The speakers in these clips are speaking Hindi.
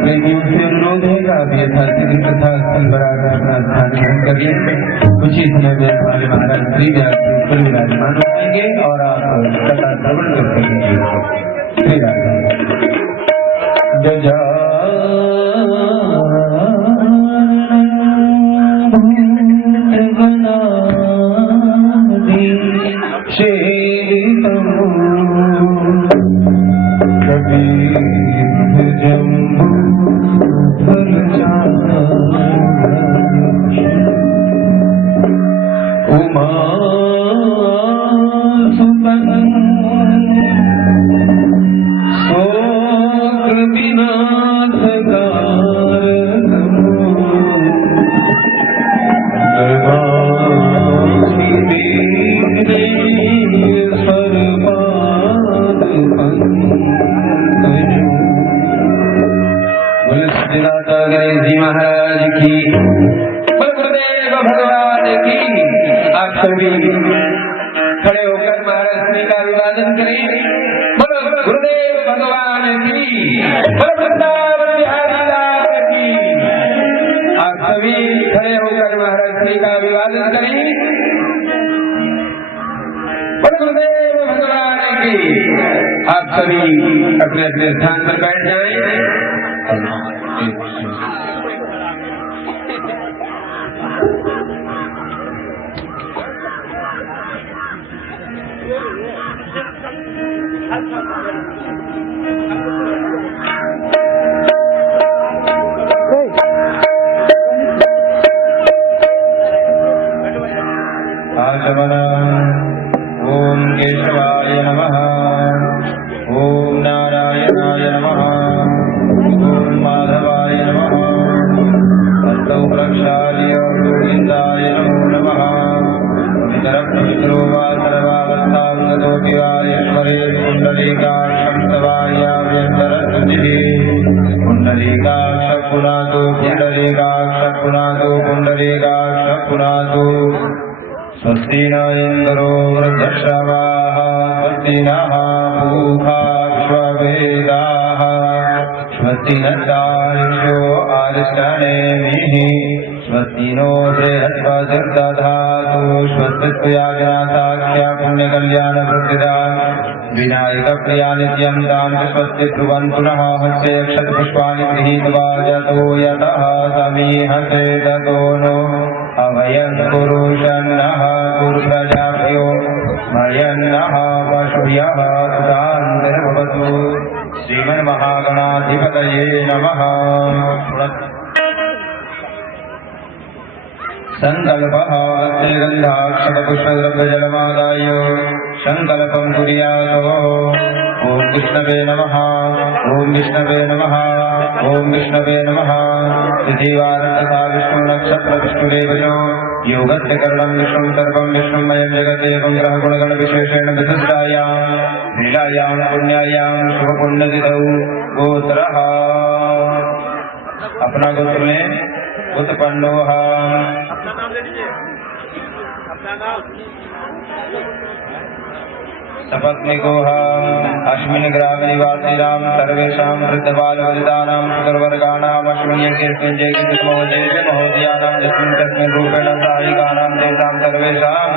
प्रेमियों से अनुरोध है कि आप यथाशीघ्र तथा स्थल पर आकर अपना स्थान ग्रहण करिए। कुछ ही समय में हमारे महाराज श्री व्यास पर विराजमान होंगे और आप कथा श्रवण कर सकेंगे। श्री खड़े होकर महाराज श्री का अभिवादन करें। बोलो गुरुदेव भगवान की, बोलो वृंदावन बिहारी लाल की। आप सभी खड़े होकर महाराज श्री का अभिवादन करें। बोलो गुरुदेव भगवान की। आप सभी अपने अपने स्थान पर बैठ जाएं। ओम केशवाय नमः, ओम नारायणाय नमः, ओम माधवाय नमः, हस्तौ प्रक्षाल्य गोविन्दाय नमो नमः। वितरक्षमित्रो वा सर्वावस्थाङ्गतोऽखिलायश्वरे पुण्डरीकाक्षस्तवायाभ्यन्तरशुचिः पुण्डरीकाक्षपुनातो पुण्डरीकाक्षपुनातो पुण्डरीकाक्षपुनातो। स्वस्ति न इन्द्रो वृद्धश्रवाः स्वस्ति नः पूषा विश्ववेदाः स्वस्ति नस्तार्क्ष्यो आरिष्टनेमिः स्वस्ति नो बृहस्पतिर्दधातु स्वस्ति त्वयाज्ञासाख्या पुण्यकल्याणप्रतिदा विनायकप्रिया नित्यं तां स्वस्ति ध्रुवन्तु नः हस्ते अक्षतपुष्पाणि गृहीत्वा जतो यतः समीहते ततो नो अभयं पुरुषन्नः गुरुप्रजाभ्यो भयन्नः पशुभ्यः सुतान्तिर्भवतु। श्रीमन्महागणाधिपतये नमः। संकल्पः अस्य गन्धाक्षतपुष्पद्रव्यजलमादाय संकल्पं कुर्यात्। ओम विष्णवे नमः, ओम विष्णवे नमः, ओम विष्णवे नमः। तिथिवार तथा विष्णु नक्षत्र विष्णुरेव च योगस्य करणं विष्णुं सर्वं विष्णुमयं जगदेवं ग्रह गुणगण विशेषेण विशिष्टायां लीलायां पुण्यायां शुभ पुण्यतिथौ गोत्रः। अपना गोत्र में उत्पन्नोह। सपत्नीकोह अस्मिन् ग्रामे निवासिनां सर्वेषां वृद्धबालवनितानां सुतवर्गाणाम् अस्मिन् यज्ञेऽस्मिन् जयकिञ्चित् महोदयानां यस्मिन् तस्मिन् रूपेण सहायिकानां तेषां सर्वेषां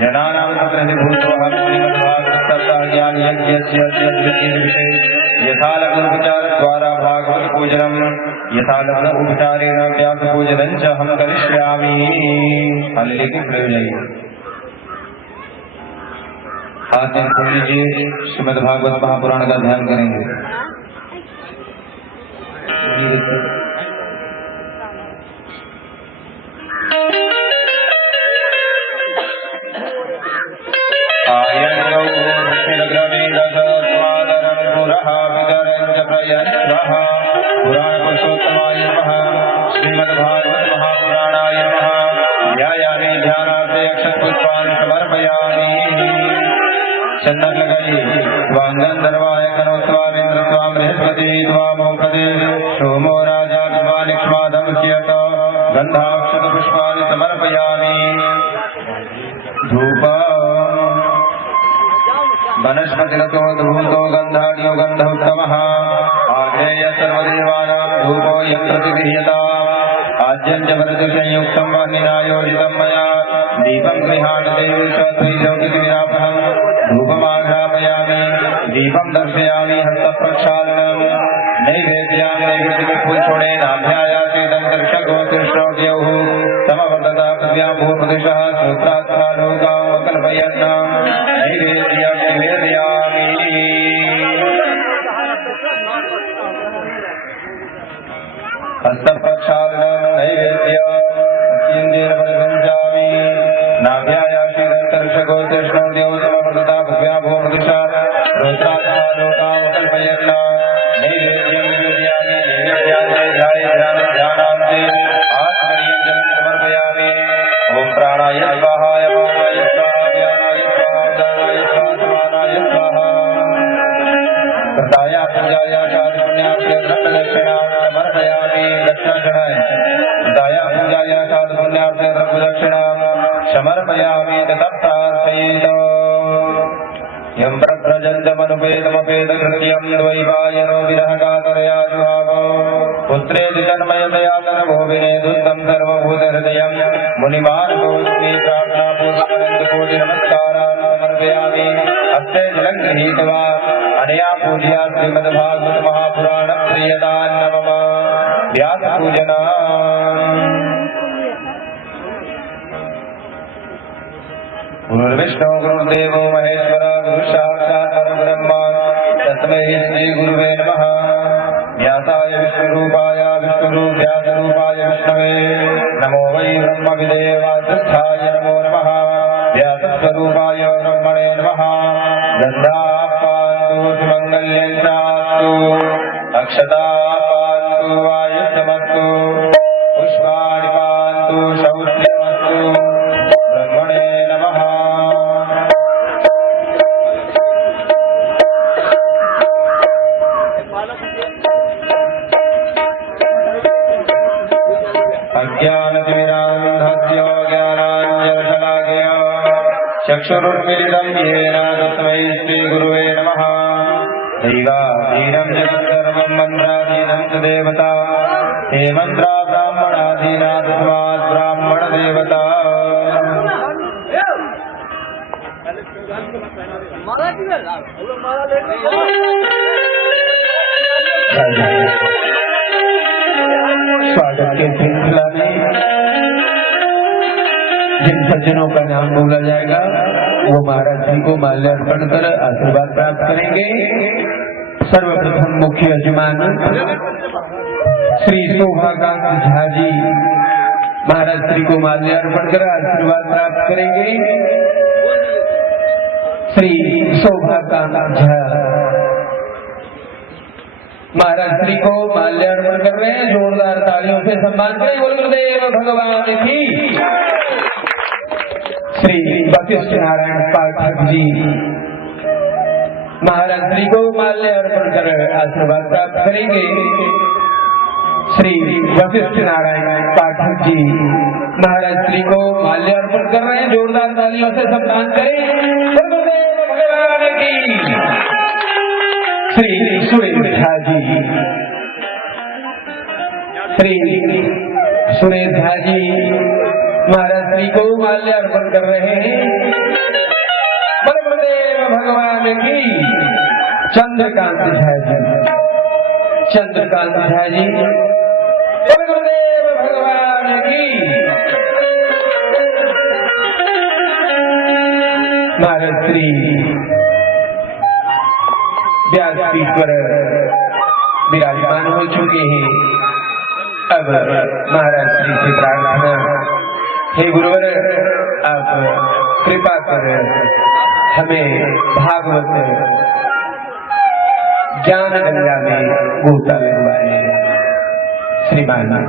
जनानां प्रतिभूतोऽहं श्रीमद्भागवतसप्ताहज्ञानयज्ञस्य द्वितीयविषये यथा लग्नोपचारद्वारा भागवत पूजनं यथा लग्न उपचारेण व्यासपूजनं च अहं करिष्यामि। हालेलुया की प्रयोजन। हाथ में खोल लीजिए, श्रीमद् भागवत महापुराण का ध्यान करेंगे। पुराणपुरुषोत्तमाय नमः। श्रीमद्भागवत महापुराणाय नमः। ध्यायामि ध्यानार्थे अक्षतपुष्पाणि समर्पयामि। चंदन लगाइए। त्वां गंधर्वाय कनोत्वामिन्द्र त्वां बृहस्पति त्वामोपदे सोमो राजा त्वानिक्ष्मादमुच्यत गन्धाक्षतपुष्पाणि समर्पयामि। धूप वनस्पतिगतोद्भूतो गन्धाढ्यो गन्धोत्तमः आग्नेय सर्वदेवानां धूपो यं प्रतिगृह्यता आज्यं च वरदु संयुक्तं वह्निनायोजितं मया दीपं गृहाणदेवेश त्रैलोक्यविरापहं धूपमाघ्रापयामि दीपं दर्शयामि हस्तप्रक्षालनं नैवेद्यामि नैवेद्यपुष्पोणेनाभ्यायाचेदं दर्शको कृष्णोद्यौः समवर्तता पृथिव्यां भूर्भुदिशः सूत्रात्मालोकावकल्पयन्नां नैवेद्यं निवेदयामि। हस्तप्रक्षालनं नैवेद्यं परिगञ्जामि नाभ्यायाचेदं दर्शको कृष्णोद्यौः समवर्तता पृथिव्यां भूर्भुदिशः सूत्रात्मालोकावकल्पयन्नां नैवेद्यं निवेदयामि। ध्यानान्ते आत्मनियन्त्रं समर्पयामि। ओम प्राणाय स्वाहा अपानाय स्वाहा व्यानाय स्वाहा उदानाय स्वाहा समानाय स्वाहा। कृताय पूजाय साधुपुण्यार्थे द्रव्यदक्षिणां समर्पयामि। दक्षिणाय कृताय पूजाय साधुपुण्यार्थे द्रव्यदक्षिणां समर्पयामि। तत्प्रार्थयेत यं प्रव्रजन्तमनुपेतमपेतकृत्यं द्वैपायनो विरहकातरया जुहावो पुत्रेति तन्मयतया तनवो विनेदुस्तं सर्वभूतहृदयं मुनिमानतोऽस्मि प्रार्थनापूर्वककोटिनमस्कारान् समर्पयामि। हस्ते जलं गृहीत्वा अनया पूजया श्रीमद्भागवत महापुराणप्रियतान्नमः व्यासपूजना। गुरुर्विष्णु गुरुर्देवो महेश्वर गुरुसाक्षात् परब्रह्म तस्मै श्री गुरुवे नमः। व्यासाय विष्णुरूपाय विष्णुरूपाय विष्णवे नमो वै ब्रह्मविदे वासिष्ठाय नमो नमः। व्यासस्वरूपाय ब्रह्मणे नमः। गन्धापान्तु सुमङ्गल्यं चास्तु अक्षतापान्तु आयुष्यमस्तु पुष्पाणि पान्तु शौच्यमस्तु ब्रह्मणे नमः। अज्ञानतिमिरान्धस्य ज्ञानाञ्जनशलाकया चक्षुरुन्मिलितं येन तस्मै श्रीगुरुवे नमः। दैवाधीनं जगत् सर्वं मन्त्राधीनं च देवता हे मन्त्रा ब्राह्मणाधीना तस्मात् ब्राह्मणदेवता। स्वागत के सिलसिला में जिन सज्जनों का नाम बोला जाएगा वो महाराज जी को माल्यार्पण कर आशीर्वाद प्राप्त करेंगे। सर्वप्रथम मुख्य यजमान श्री शोभाकांत झा जी महाराज श्री को माल्यार्पण कर आशीर्वाद प्राप्त करेंगे। श्री शोभाकांत झा महाराज श्री को माल्यार्पण कर रहे हैं। जोरदार तालियों से सम्मान करें। गुरुदेव भगवान की। श्री वशिष्ठ नारायण पाठक जी महाराज श्री को माल्यार्पण कर आशीर्वाद प्राप्त करेंगे। श्री वशिष्ठ नारायण पाठक जी महाराज श्री को माल्यार्पण कर रहे हैं। जोरदार तालियों से सम्मान करें। गुरुदेव भगवान की। श्री सुरेश झा जी महाराज श्री को माल्यार्पण कर रहे हैं। गुरुदेव भगवान की। चंद्रकांत झा जी गुरुदेव भगवान की। महाराज श्री व्यासपीठ पर विराजमान हो चुके हैं। अब महाराज जी की प्रार्थना, हे गुरुवर आप कृपा कर हमें भागवत ज्ञान गंगा में गोता लगवाए। श्रीमान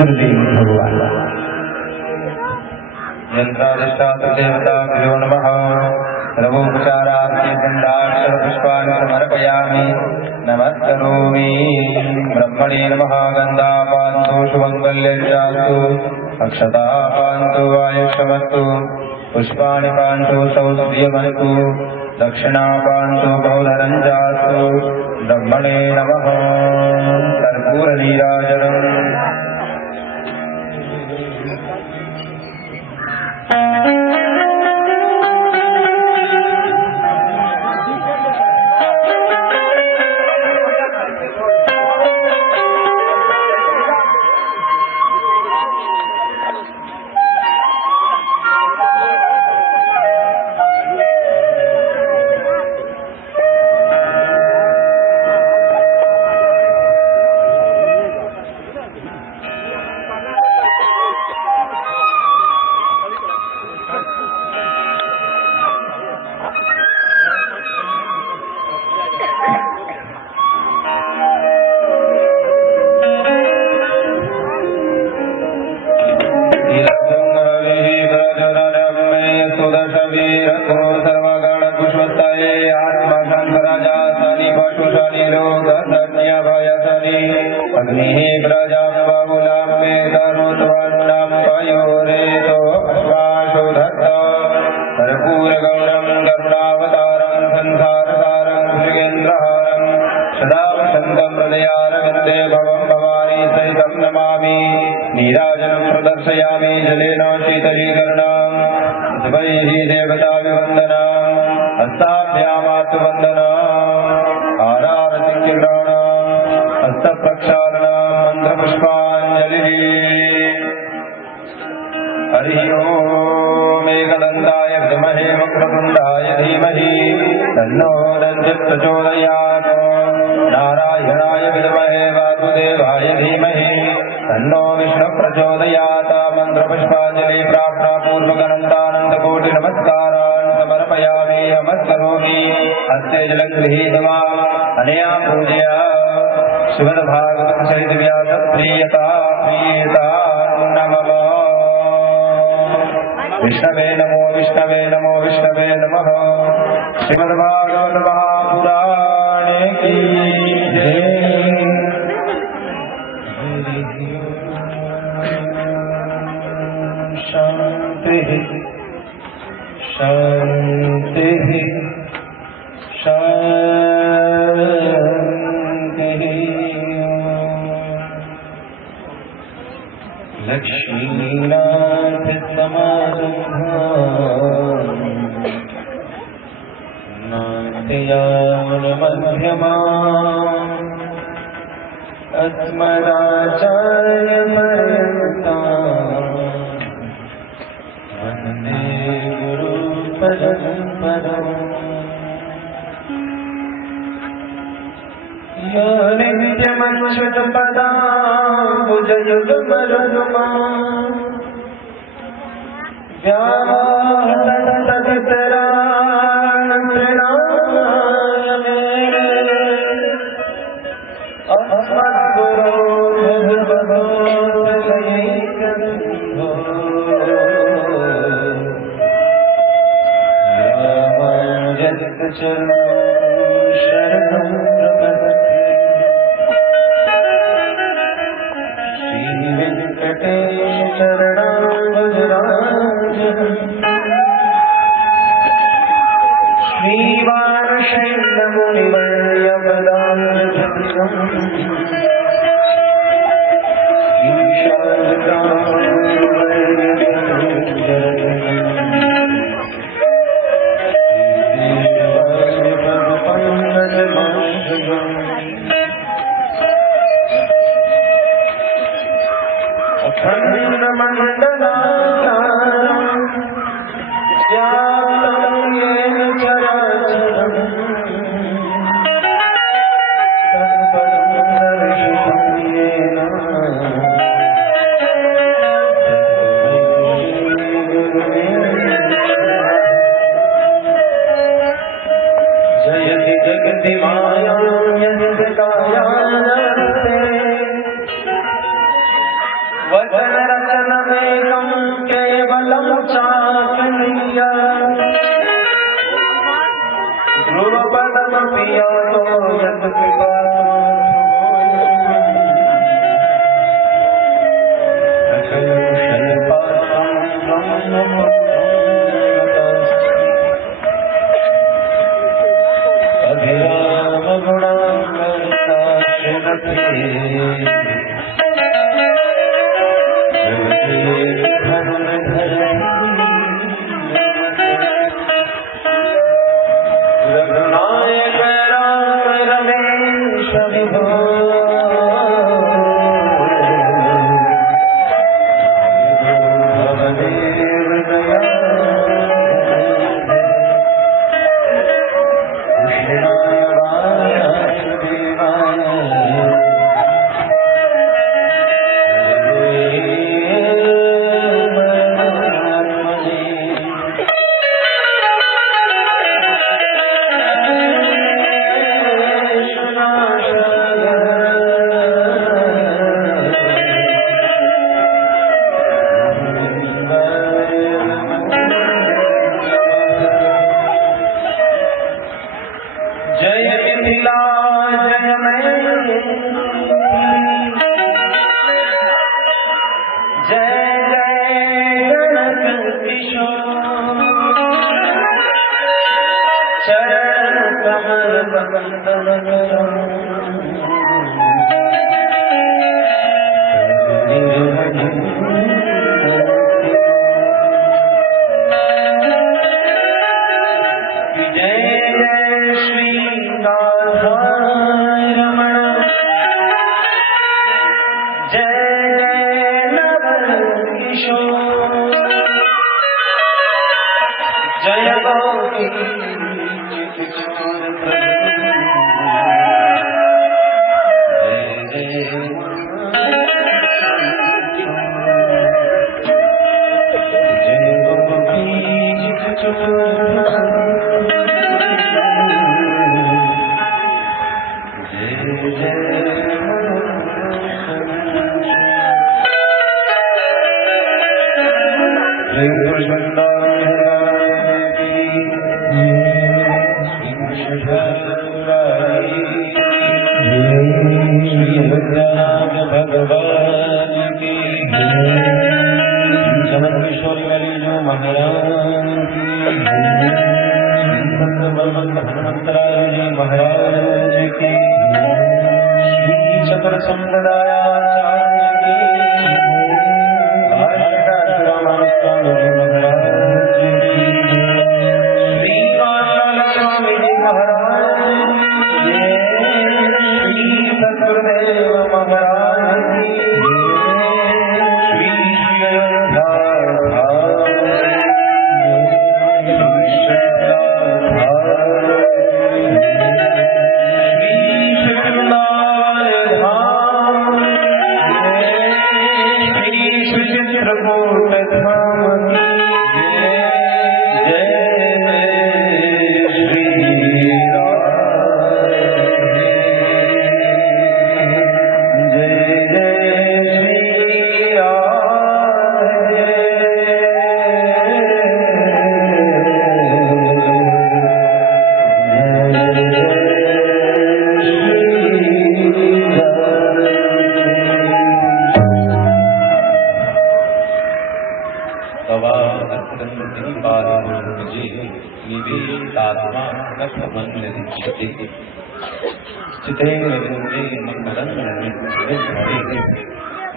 गुरुदेव भगवान। यंत्राधिष्ठात देवता भ्यो नमः। सर्वोपचारार्थी गंधाक्षर पुष्पाणि समर्पयामि। नमस्करोमि। ब्रह्मणे नमः। गन्धापान्तो शुभङ्गल्यञ्चास्तु। अक्षता पान्तो आयुष्यमस्तु। पुष्पाणि पान्तो सौभाग्यमस्तु। दक्षिणा पान्तो बहुधनञ्चास्तु। ब्रह्मणे नमः। कर्पूरनीराजनम्।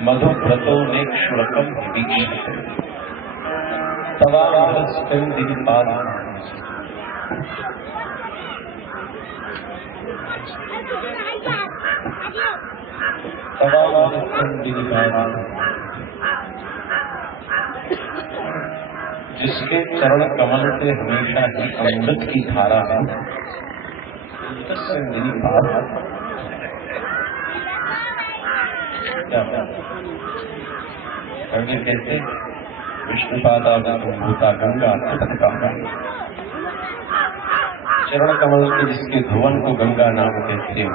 मधुव्रतो नेक्षुरकं वीक्षते तवामहस्तं दिविपादं जिसके चरण कमल से हमेशा ही अमृत की धारा है कवि कहते विष्णुपादा विष्णुभूता गंगा चरण कमल के जिसके भुवन को गंगा नाम कहते हैं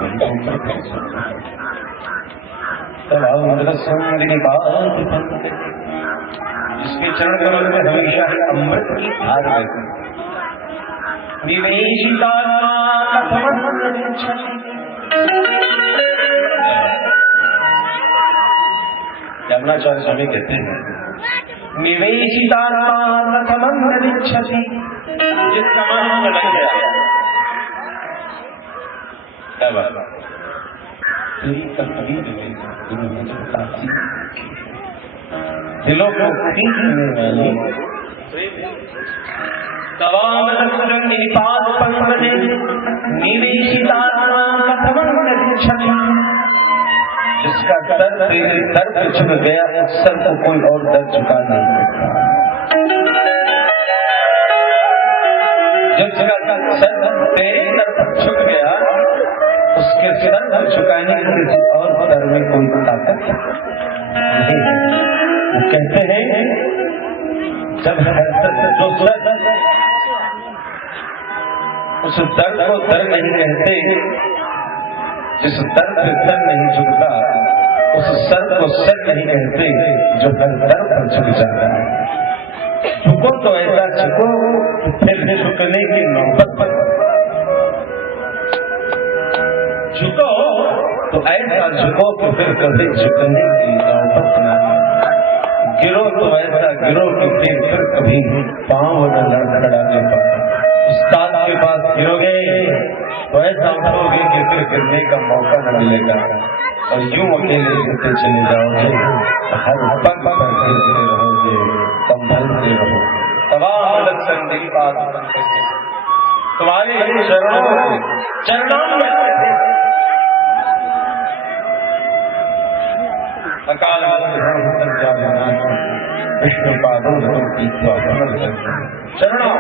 जिसके चरण कमल में हमेशा अमृत की धार रहती यमुनाचार्य स्वामी कहते हैं निवेशिता कथमन्यदिच्छति, जिसका मन में लग गया, क्या बात, तेरी तकदीर में दिलों को खींचने वाली निपात पंकजे निवेशिता कथमन्यदिच्छति, जिसका दर तेरे दर पे झुक गया, उस सर को कोई और दर झुका नहीं सकता। जिसका सर तेरे दर पर झुक गया, उसके सर को झुकाने की किसी और दर में कोई ताकत नहीं। वो कहते हैं जब जो सर उस दर को दर नहीं कहते, जिस दर पे सर नहीं झुकता, उस सर को सर नहीं कहते जो हर दर पर झुक जाता है। झुको तो ऐसा झुको फिर झुकने की नौबत पर, झुको तो ऐसा झुको कि फिर कभी झुकने की नौबत न आए। गिरो तो ऐसा गिरो कि फिर कभी पांव न लड़खड़ाने पर। उस्ताद के पास गिरोगे तो ऐसा उठोगे कि फिर गिरने का मौका न मिलेगा, और यूं अकेले गिरते चले जाओगे, हर पग पर गिरते रहोगे, संभलते रहो। तमाम संदीपात तुम्हारे चरणों में अकाल विष्णु पादों चरणों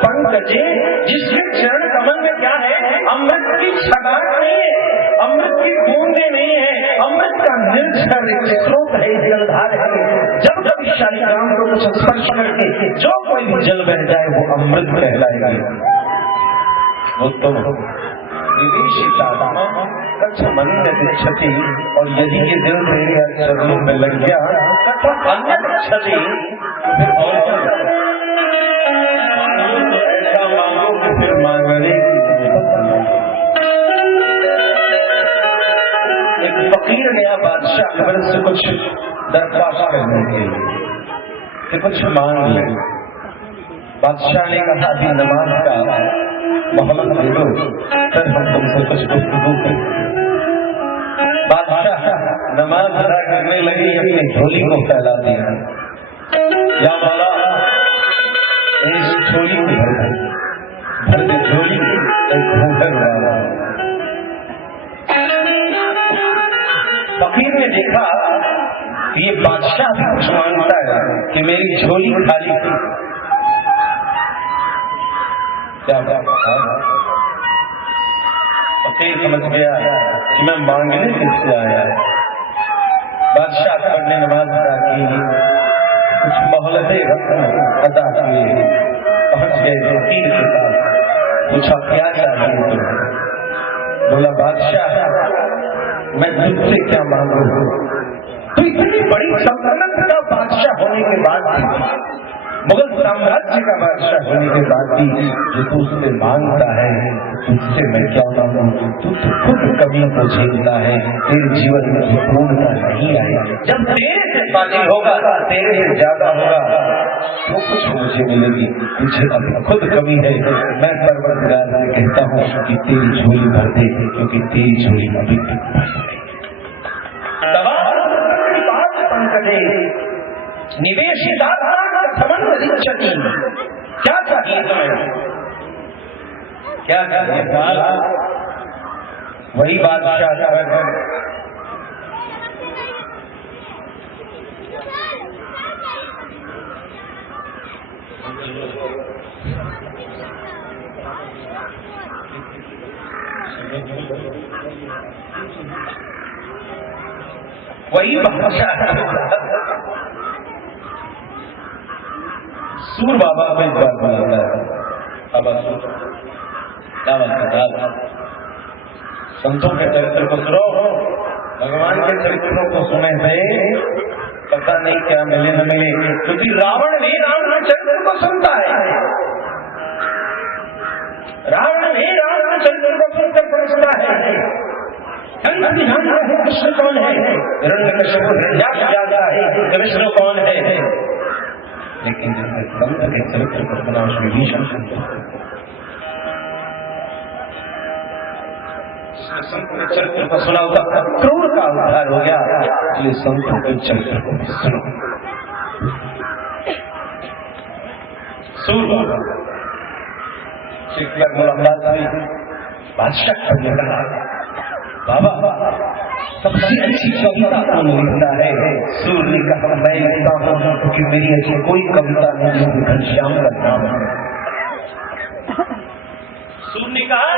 पंकजे, जिसके चरण कमल में क्या है? अमृत की छटाक नहीं है, अमृत की बूंदे नहीं है, अमृत का निर्झर स्रोत है, जलधार है। जब जब शालिग्राम को कुछ स्पर्श करके जो कोई भी जल बह जाए वो अमृत कहलाएगा। वो तो और यदि ये दिल तेरे चरणों में लग गया तो अन्य क्षति, फिर और ऐसा मांगो कि फिर मांगने एक फकीर गया बादशाह अकबर से कुछ दरख्वास्त करने के लिए कि कुछ मांग ले। बादशाह ने कहा अभी नमाज का मोहम्मद दे दो, फिर हम तुमसे कुछ गुफ्तगू करें। बादशाह नमाज अदा करने लगी, अपनी झोली को फैला दिया, या मौला इस झोली को भर दे, झोली एक घूंघट डाला। फकीर ने देखा कि ये बादशाह कुछ मांगता है कि मेरी झोली खाली थी। क्या फकीर समझ गया कि मैं मांगने किससे आया है। बादशाह अकबर ने नमाज अदा की, कुछ मोहलते रस्म अदा किए, पहुंच गए फकीर के पास, पूछा क्या चाहिए तुम्हें? बोला बादशाह मैं तुझसे क्या मांगू? तो इतनी बड़ी सल्तनत का बादशाह होने के बाद, मुगल साम्राज्य का बादशाह होने के बाद भी जो तू उससे मांगता है, तुझसे मैं क्या मांगू? तू तो खुद कमी को झेलता है, तेरे जीवन में पूर्णता नहीं आई। जब तेरे से बाजी होगा, तेरे से ज्यादा होगा, तो कुछ मुझे मिलेगी। मुझे अभी खुद कमी है, मैं परवरदिगार से कहता हूँ कि तेरी झोली भर दे, क्योंकि तेरी झोली अभी तक भर गई। निवेशिता समन्वदिच्छति, क्या चाहिए तुम्हें? क्या चाहिए? वही बादशाह वही बादशाह सूर बाबा को इस बात बुलाता है। बाबा संतों के चरित्र को सुनो, भगवान के चरित्रों को सुने से पता नहीं क्या मिले न मिले, क्योंकि रावण भी राम के चरित्र को सुनता है। रावण हे रामचंद्र को पुत्र पहुंचता है, कंस जानता है कृष्ण कौन है, हिरण्यकश्यप हृदयाक्ष जानता है कृष्ण कौन है, लेकिन कंस के चरित्र को सुना उसमें भीषण संत के चरित्र को सुना उसका क्रूर का उद्धार हो गया, इसलिए संतों के चरित्र को सुनो। मुलाकात हुई, बादशाह ने कहा बाबा सबसे अच्छी कविता कौन लिखता है? सूर ने कहा मैं लिखता हूँ, क्योंकि मेरी ऐसी कोई कविता नहीं जिसमें घनश्याम का नाम है। सूर ने कहा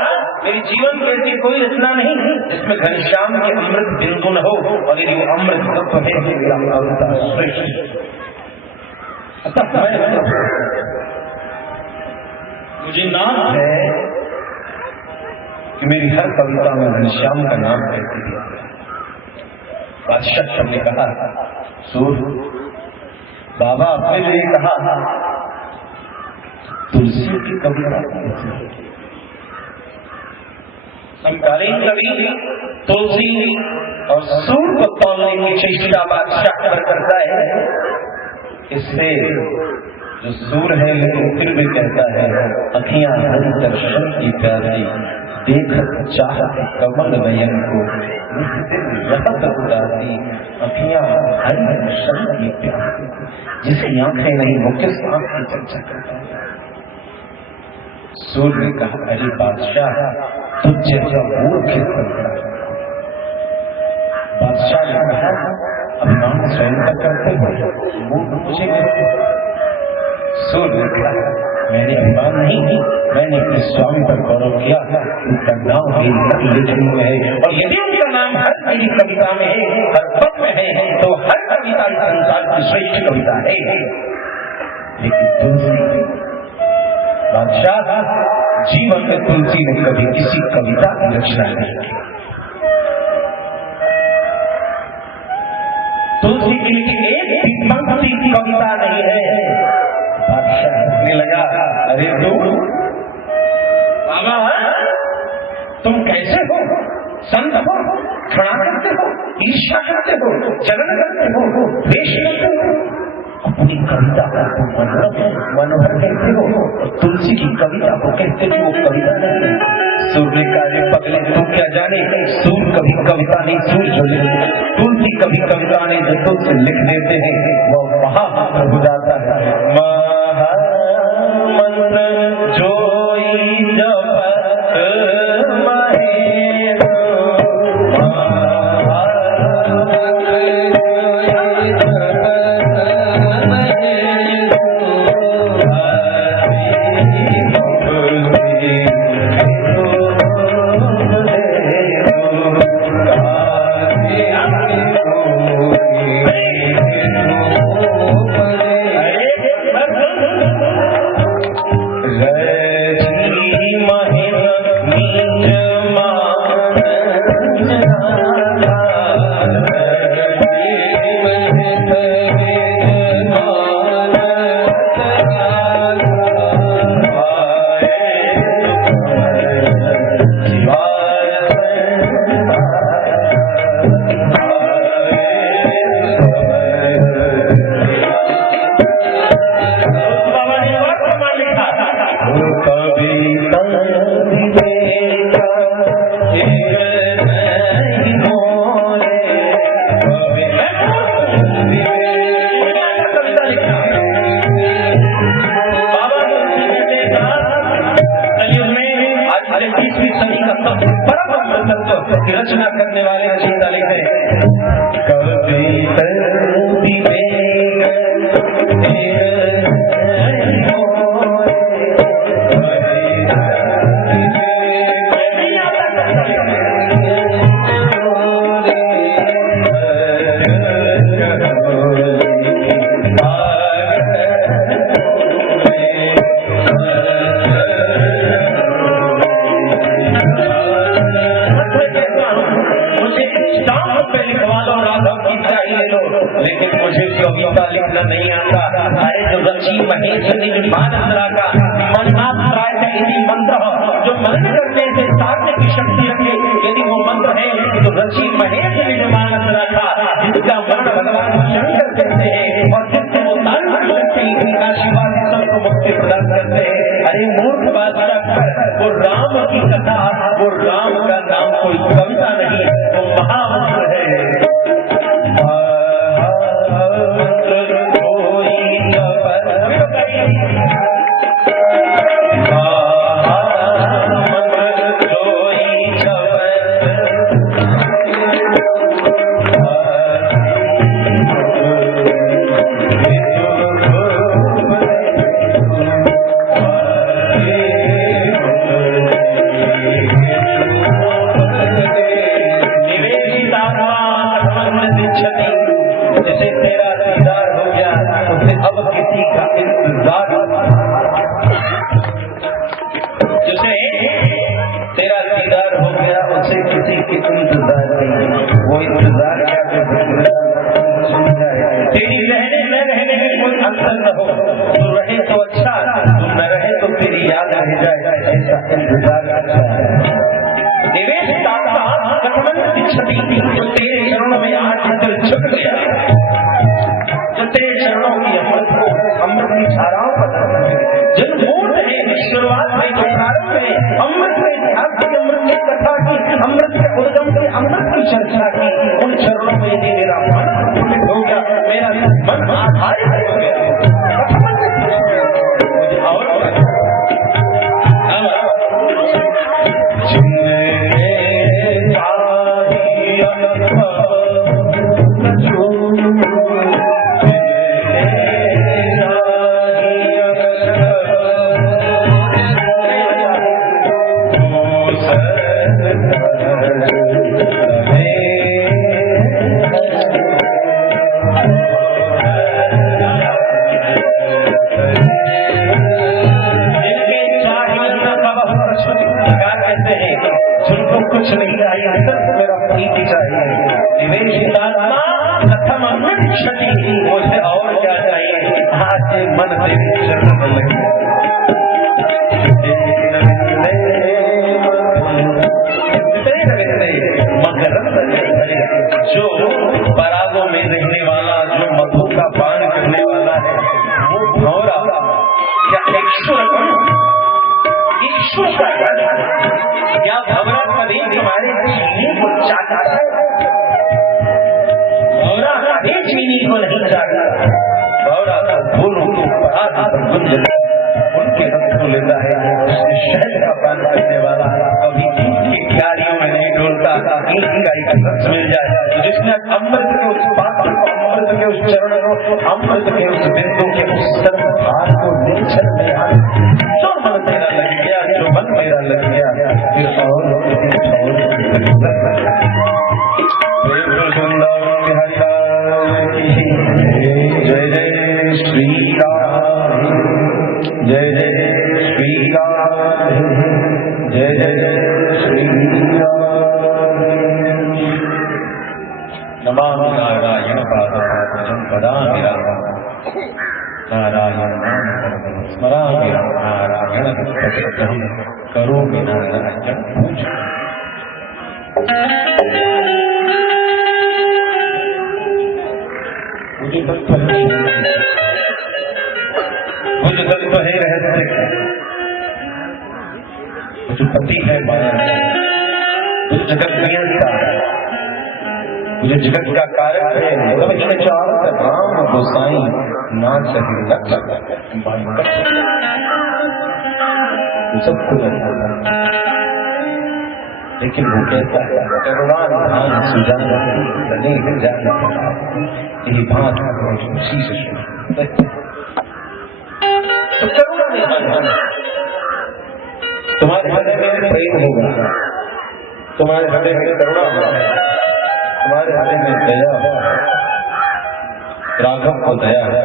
मेरी जीवन की ऐसी कोई रचना नहीं जिसमें घनश्याम के अमृत बिंदु न हो, और यदि वो अमृत तत्व है तो मेरा कविता श्रेष्ठ। मुझे नाम है कि मेरी हर कविता में घनश्याम का नाम कहती है। बादशाह ने कहा सूर बाबा आपने जो ये कहा तुलसी की कविता, समकालीन कवि तुलसी और सूर को तोलने की चेष्टा बादशाह करता है। इससे जो सूर है लेकिन फिर भी कहता है अखियां हरि दर्शन की प्यासी, देख चाहत कमल नयन को रहत उदासी, अखियां हरि दर्शन की प्यासी, जिसकी आंखें नहीं वो किस आंख की चर्चा करता है। सूर ने कहा अरे बादशाह तुझ जैसा मूर्ख बादशाह ने कहा अभिमान स्वयं का करते हो, मूर्ख मुझे कहते। सूर ने कहा मैंने अभिमान नहीं, मैंने अपने स्वामी पर गौरव किया, उनका नाम मेरी लेखनी में है, और यदि उनका नाम हर मेरी कविता में है, हर पद में है, तो हर कविता संसार की श्रेष्ठ कविता है। लेकिन तुलसी बादशाह जीवन में तुलसी ने कभी किसी कविता की रचना नहीं की। तुलसी की लिखी एक भी पंक्ति की कविता नहीं है। बादशाह हंसने लगा अरे तू बाबा तुम कैसे हो? संत हो, खड़ा करते हो, ईर्ष्या करते हो, जलन करते हो, द्वेष करते हो, अपनी कविता का तुम मनोहर कहते हो, तुलसी की कविता को कहते हो वो कविता नहीं। सूर ने कार्य पगले तू क्या जाने, सूर कभी कविता नहीं सूर जो लिखते, तुलसी कभी कविता नहीं जो तुलसी लिख देते हैं वो महामंत्र हो जाता है। महामंत्र जोई जपत महेश, रचना करने वाले रचयिता लिखते लेकिन मुझे कविता लिखना नहीं आता। अरे जो रची महेश ने मानंदरा का मननाथ राय यदि मंत्र जो मनन करने से तारने की शक्ति रखे, यदि वो मंत्र है तो ऋषि महेश ने मानस रखा, जिसका वर्ण भगवान शंकर कहते हैं और जिससे वो तारण शक्ति आशीर्वाद सबको मुक्ति प्रदान करते हैं। अरे मूर्ख बादशाह, वो राम की कथा, वो राम का नाम कोई कविता नहीं, वो महामंत्र है। जगत का कारण है राम गोसाई ना सही सबको लेकिन वो कहता है करुणान भान सुजान नहीं जाना यही भान उसी से तो करुणा नहीं, तुम्हारे हृदय में प्रेम होगा, तुम्हारे हृदय में करुणा होगा, तुम्हारे हृदय में दया है। राघव को दया है,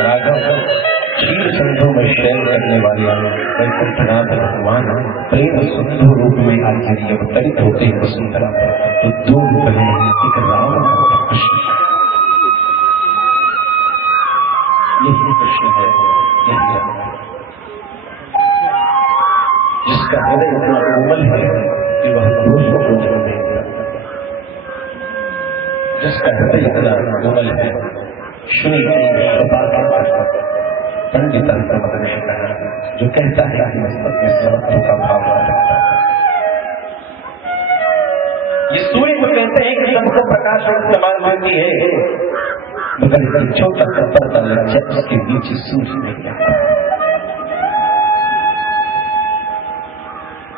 राघव क्षीर सिंधु में शयन करने वाले वैकुंठनाथ भगवान प्रेम सिंधु रूप में आज अवतरित होते हैं वसुंधरा, तो दो रूप हैं, एक राम और कृष्ण। यही कृष्ण है, यही जिसका हृदय इतना कोमल है, श्री पंडित जो कहता है कि मस्तक में समत्व का भाव रहता है। ये सूर्य को कहते हैं कि सबको प्रकाश और इस्तेमाल देती है, मगर इधर छोटा सा पर्दा लग जाए उसके नीचे सूर्य नहीं आता।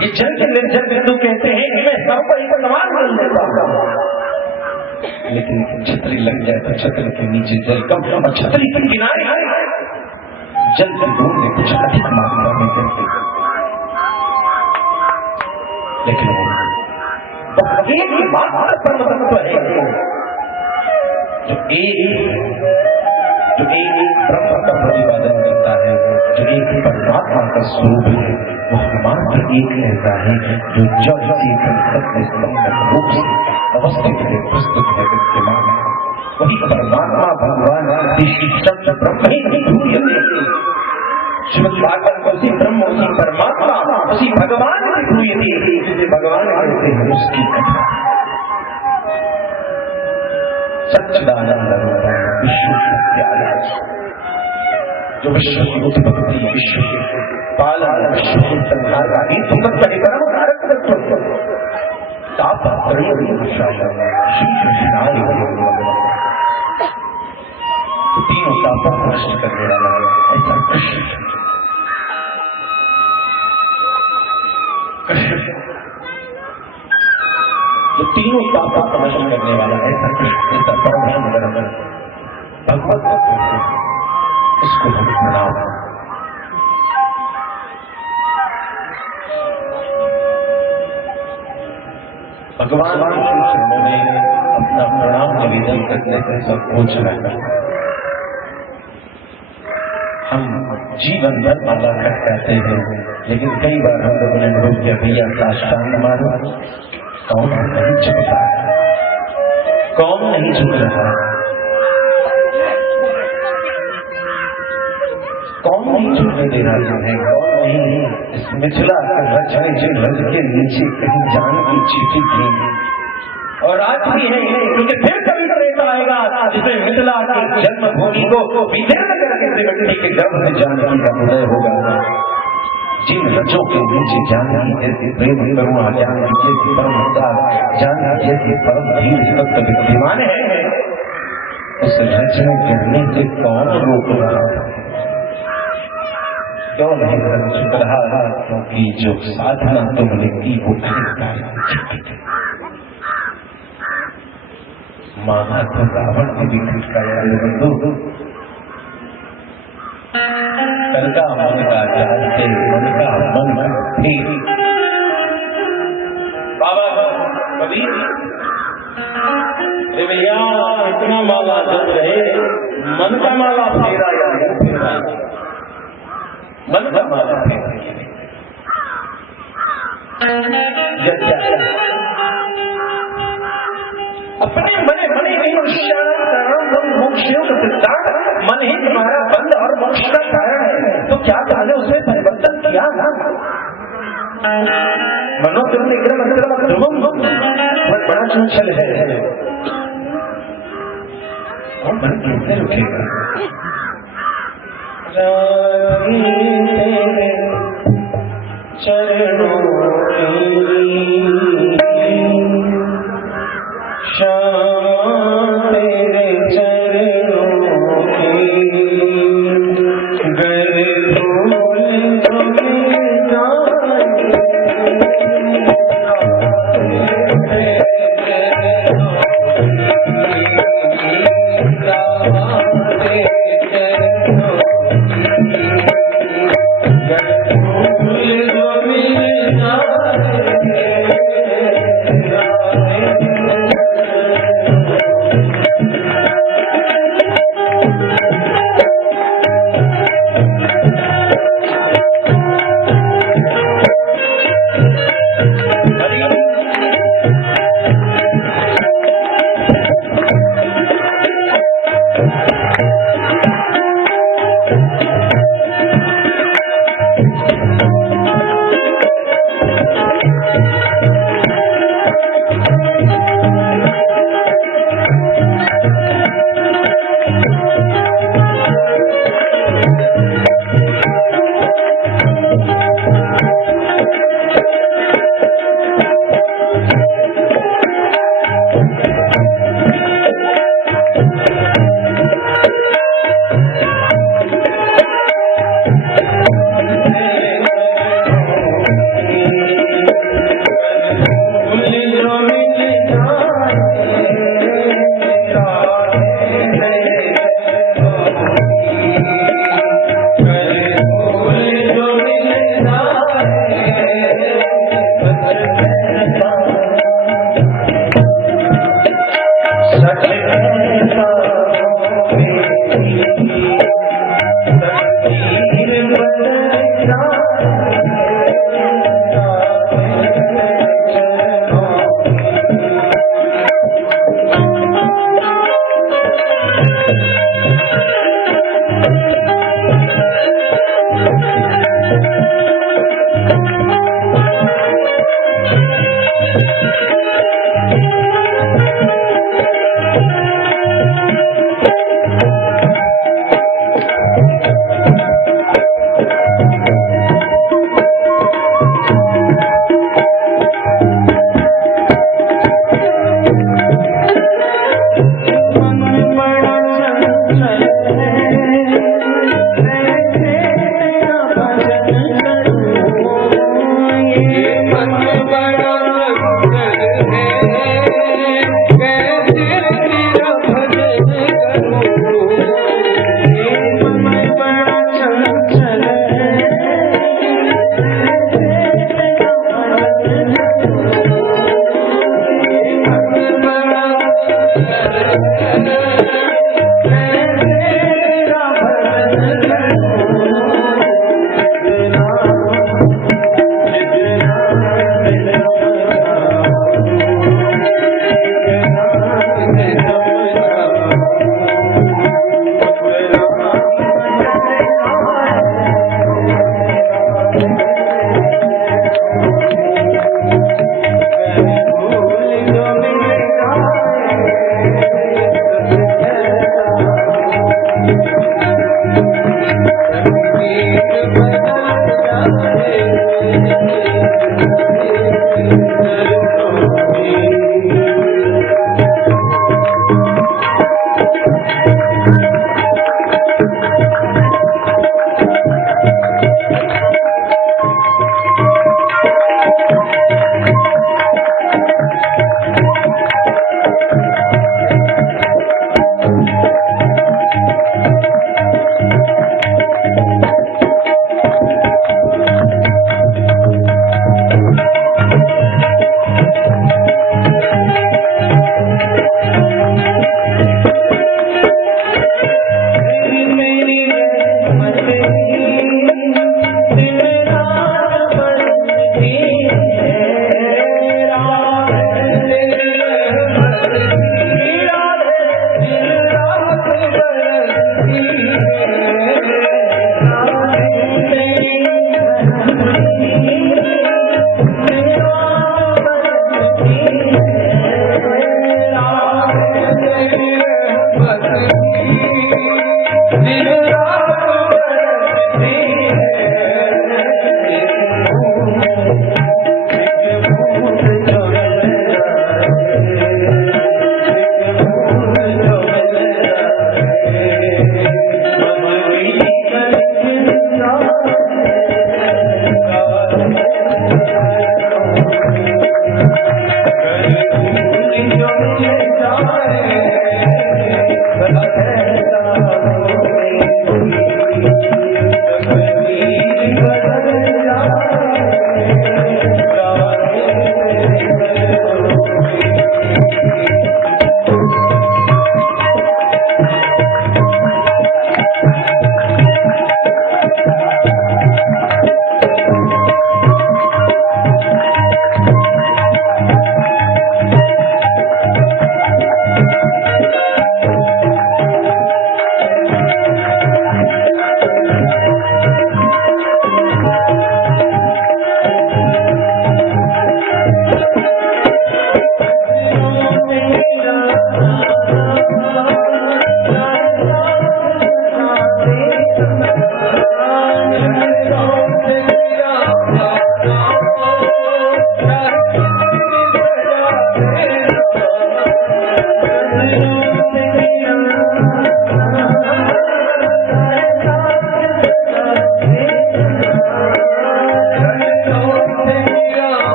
ये जल के निर्जल बिंदु कहते हैं कि मैं सबको इस्तेमाल कर लेता हूं, लेकिन छतरी लग जाए तो छतरी के नीचे जल कम और छतरी के किनारे जल की बूंद में कुछ अधिक मात्रा में गिरती, लेकिन एक मात्र परमतत्व है जो एक ब्रह्म का प्रतिपादन करता है, जो एक परमात्मा का स्वरूप है, वो मात्र एक ऐसा है जो जब से रूप से अवस्थित है, प्रस्तुत है, विद्यमान है। वही परमात्मा भगवान शब्द ब्रह्म ही श्रीमद् भागवत उसी ब्रह्म, उसी परमात्मा, उसी भगवान की जिसे भगवान कहते हैं उसकी कथा। सच्चिदानंद विश्व सत्यानंद, जो विश्व की उत्पत्ति, विश्व के पालन, विश्व के संहार का परम कारक तत्व तापत्रय श्री कृष्णाय तीनों तापों को नष्ट करने वाला ऐसा कृष्ण, जो तीनों तापों को नष्ट करने वाला ऐसा कृष्ण, ऐसा परम सुंदर भगवत, उसको हम प्रणाम। भगवान श्री चरणों में अपना प्रणाम निवेदन करने से सब कुछ रहता है। हम जीवन भर माला कहते हैं, लेकिन कई बार हम लोगों ने अनुभव किया भैया साष्टांग मारो, कौन नहीं झुकता, कौन नहीं झुक रहा, कौन नहीं झुकने दे रहा है, कौन नहीं इस मिथिला रचने जिन रज के नीचे कहीं जान की चीटी थी। और आज भी है, क्योंकि फिर कभी ऐसा आएगा जिसमें मिथिला की जन्मभूमि को विदीर्ण करके मिट्टी के गर्भ में जानकी का उदय होगा। जिन रजों के नीचे जानकी जैसे प्रेम करुणा, जानकी जैसी परमता, जानकी जैसी परम धीर तत्व विद्यमान है, उस रचने करने से कौन रोक रहा है? क्यों नहीं झुक रहा? क्योंकि जो साधना तुमने की वो माना तो रावण ने भी खिटकाया बंधु, करता मन का चाहते मन का मन ठीक। बाबा कबीर भैया इतना माला जब रहे, मन का माला फेरा या नहीं फेरा, मन का माला फेरा अपने मने मने सिद्धांत, मन ही तुम्हारा बंध और मोक्ष का कारण है, तो क्या तुमने उसमें परिवर्तन किया ना? मनोदम मतलब बड़ा चंचल है, और मन कैसे रुकेगा? चरणों तेरे चरणों की गर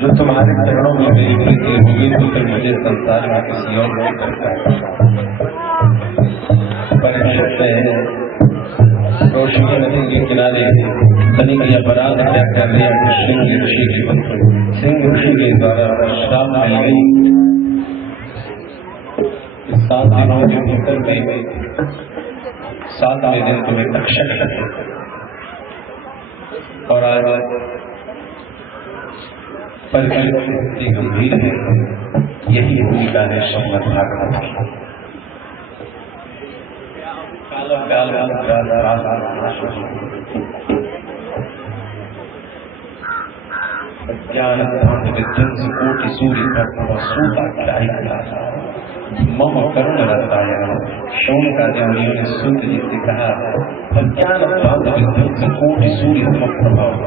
जो तुम्हारे चरणों में मेरी प्रीति होगी तो फिर मुझे संसार में किसी और नहीं कर पाएगा। परिषद में रोशनी नदी के किनारे तनिक या बरात क्या कर लिया कि सिंह ऋषि की सिंह ऋषि के द्वारा श्राप मिल गई। 7 दिनों के भीतर में 7वें दिन तुम्हें तक्षक और आज परिस्थिति गंभीर है। यही भूमिका है श्रीमद् भागवत की। ज्ञान विध्वंस कोटि सूर्य मम करुण रसायन। शौनकादि मुनियों ने सूत जी से कहा, अज्ञान विध्वंस कोटि सूर्य प्रभाव।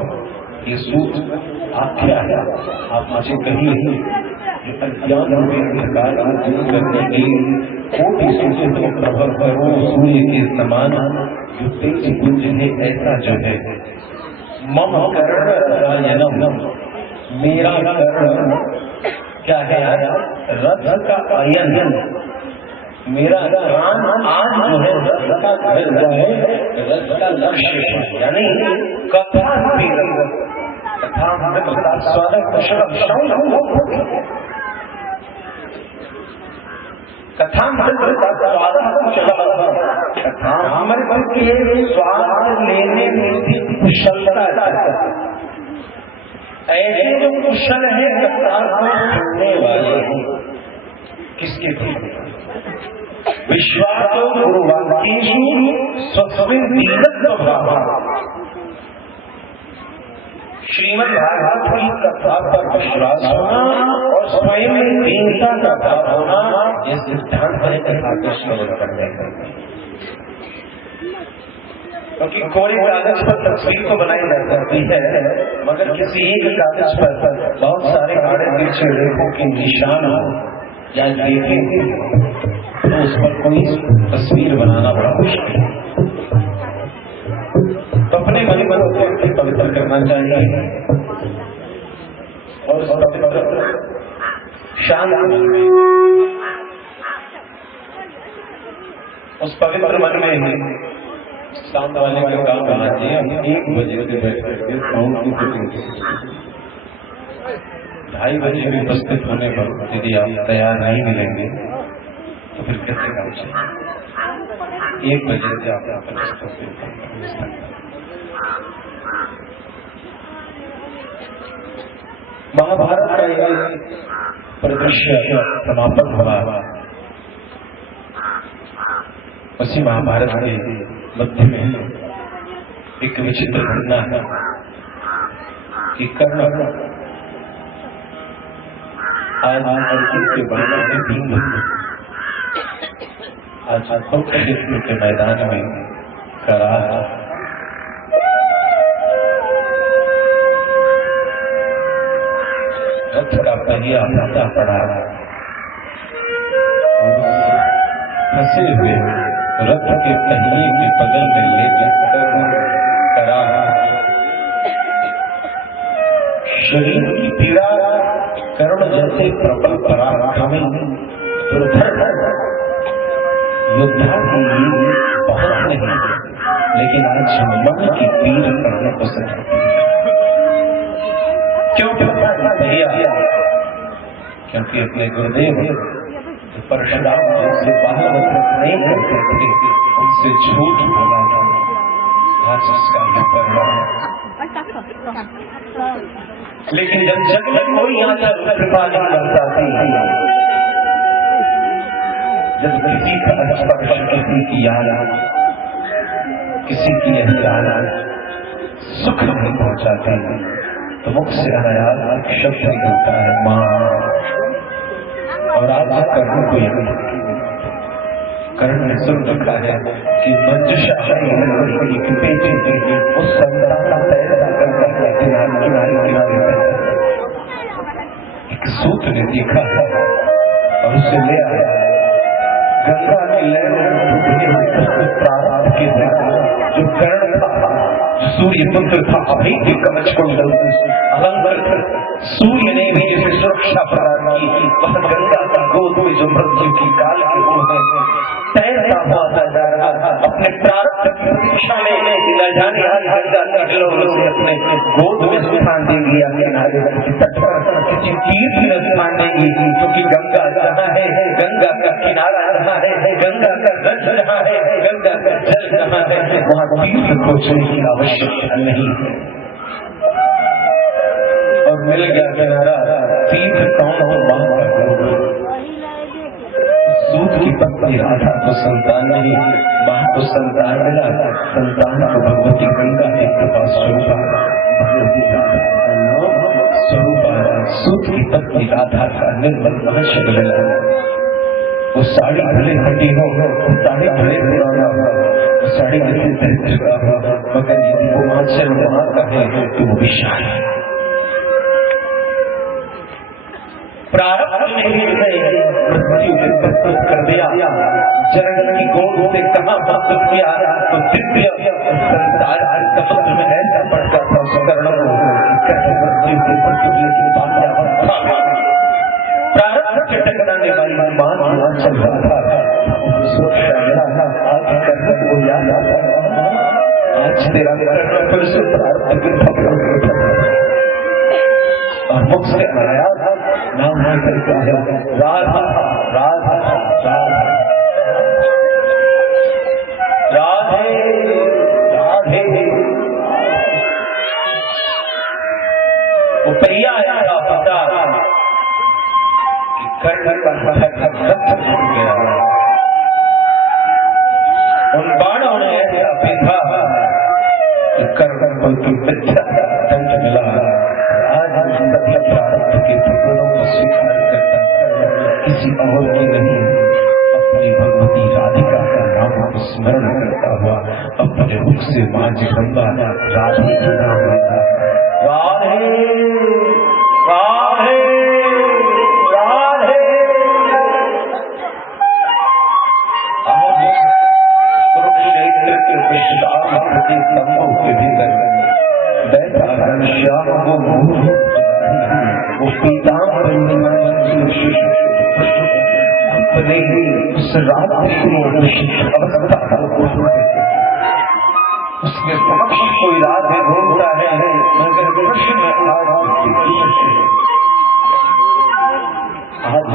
ये सूत आख्या है, आप मुझे कहिए अज्ञान अंधकार को दूर करने के लिए कोटि सूर्य प्रभाव करो, सूर्य के समान जो तेज पुंज है, ऐसा जो है मम कर्ण रसायनम, मेरा कर्ण क्या है, रथ का अयन, मेरा कान आज जो है रथ का घर है, रथ का लक्ष्य, यानी कथा कथामृत के स्वाद लेने में भी कुशलता है। ऐसे जो कुशल है कथा को सुनने वाले किसके थे? विश्वासो गुरुवाक्येषु स्वस्मिन् दीनत्वभावः। श्रीमद् भागवत की कथा पर विश्वास होना और स्वयं में दीनता का भाव होना, ये सिद्धांत है कथा को श्रवण करने का। क्योंकि कोरे कागज पर तस्वीर तो बनाई जा सकती है, मगर किसी एक कागज पर बहुत सारे आड़े पीछे रेखों के निशान हो या देखें तो उस पर कोई तस्वीर बनाना बड़ा मुश्किल है। तो अपने मन को पवित्र करना चाहिए और उस पवित्र शांत मन में, उस पवित्र मन में ही शांत वाले का काम करना चाहिए। हम 1 बजे से बैठ करके साउंड की फिटिंग 2:30 बजे भी उपस्थित होने पर यदि आप तैयार नहीं मिलेंगे तो फिर कैसे काम चलेगा। 1 बजे से आप महाभारत का यह परिदृश्य समापन हुआ। उसी महाभारत के मध्य में एक विचित्र घटना है कि कर्ण आज अर्जुन के बाणों में भीम आज कुरुक्षेत्र के मैदान में खड़ा है। रथ का पहिया फंसा पड़ा है, फंसे हुए रथ के पहिए के बगल में लेकर खड़ा है। शरीर की पीड़ा करुण जैसे प्रबल पराक्रमी दुर्धर योद्धा के लिए बहुत नहीं, लेकिन आज मन की पीड़ करने को सकती है। क्यों भैया? क्योंकि अपने गुरुदेव परशुराम जिनसे बाहर नहीं करते थे, उनसे झूठ बोला था, आज उसका ये परिणाम। लेकिन जब जग में कोई आचार कृपाली करता थी, जब किसी का स्पर्श, किसी की याद, किसी की याद सुख नहीं पहुंचाती, तो मुख से अनायास शब्द निकलता है मां। और आज कर्ण को कर्ण ने सुन रखा है कि मंजुषा उस संतान एक सूत ने देखा और उसे ले आया। गंगा की लहरों प्रारंभ के जो कर्ण था, जो सूर्य पुत्र था, अभी भी कवच कुंडल अलंकृत सूर्य ने भी जिसे सुरक्षा प्रदान की, वह गंगा का गोद में जो मृत्यु की काल के मुंह में तैरता हुआ जा रहा था, अपने प्रारब्ध की प्रतीक्षा में न जाने आज गंगा का जलोर से अपने गोद में स्थान दे दिया। किनारे तट पर किसी तीर्थ में स्थान देगी, क्योंकि गंगा जहाँ है, गंगा का किनारा जहाँ है, गंगा का रस जहाँ है, गंगा का जल जहाँ है, वहाँ तीर्थ खोजने की आवश्यकता नहीं है। और मिल गया किनारा, तीर्थ कौन हो? सूत की पत्नी राधा को संतान नहीं, मां को संतान मिला, संतान को भगवती गंगा के कृपा स्वरूपा भगवती राधा का नाम स्वरूपा सूत की पत्नी राधा का निर्मल वंश मिला। वो साड़ी भले फटी हो, साड़ी भले पुराना हो, वो साड़ी किसी दरिद्र का हो, मगर यदि वो आंचल वहां का है तो वो विशाल है। प्रारब्ध ने ही मृत्यु में प्रस्तुत कर दिया, जनन की गोद से कहाँ प्रस्तुत किया तो दिव्य संसार समुद्र में ऐसा पड़ता था उस कर्ण को कैसे मृत्यु के प्रस्तुत की बात प्रारब्ध के टकराने वाली मान चल रहा था, सुरक्षा मिला आज करने को याद आता, आज तेरा कर्ण फिर से प्रारब्ध के भक्त और मुख से आया नाम लेकर कहा राधा राधा राधा राधे राधे। वो प्रिया ऐसा पता कि कर्ण का रक्त छूट गया, उन बाणों ने ऐसा पीधा कि कर्ण को दंड मिला। आज सभी प्रारब्ध के टुकड़ों को स्वीकार करता किसी और की नहीं, अपनी भगवती राधिका का नाम स्मरण करता हुआ अपने मुख से मां जगदम्बा राधे का नाम लेता, राधे राधे राधे। आज कुरुक्षेत्र के विशाल तंबू के भीतर बैठा श्याम वो पीताम्बर अपने उस अवस्था उसके समक्ष कोई राधे ढूंढता है, मगर कृष्ण आज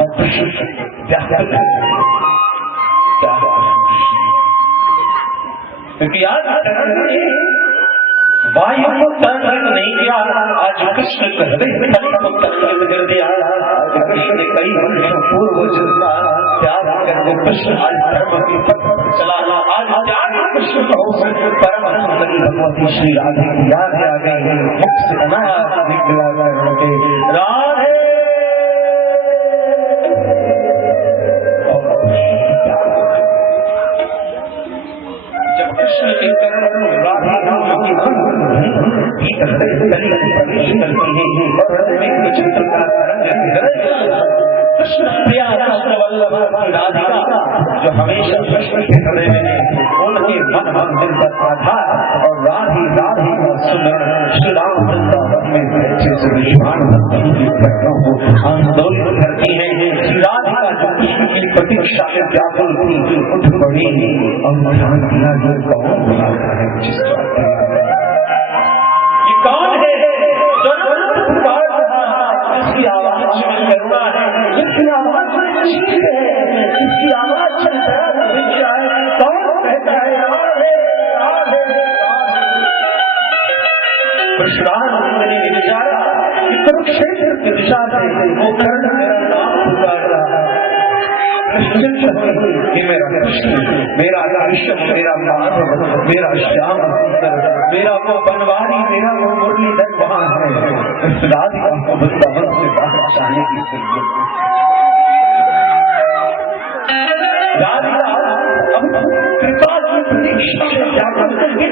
क्योंकि आज वायु को तंग नहीं किया, आज कृष्ण हृदय को तंग कर दिया। आज कृष्ण ने कई वर्षों पूर्व जितना त्याग करके कृष्ण आज धर्म की पथ पर चला, आज त्याग कृष्ण को परम सुंदरी भगवती श्री राधे की याद आ गई, मुख से अनायास निकला राधे। जब कृष्ण के करण राधा कृष्ण प्रिया राधिका जो हमेशा कृष्ण के हृदय में उनके मन मंदिर का आधार और राधे राधे का सुंदर श्री राम वृंदावन में अच्छे से विश्वान को आंदोलित करती है। श्री राधिका जो कृष्ण की प्रतीक्षा में व्याकुल थी उठ पड़ी और ध्यान दिया जो कौन बुलाता है, ये कौन है जो पुकार रहा, इसकी आवाज में करुणा है, इसकी आवाज में चीख है, इसकी आवाज में दर्द है, कौन कहता है राधे राधे कृष्ण ने विचारा कि कुरुक्षेत्र की दिशा से वो कर्ण मेरा नाम पुकार रहा है, कि मेरा कृष्ण मेरा कृष्ण मेरा माधव मेरा श्याम मेरा वो बनवारी मेरा वो मुरलीधर वहां है। इस राधिका को वृंदावन से बाहर जाने की राधिका अब कृपा की प्रतीक्षा में जाकर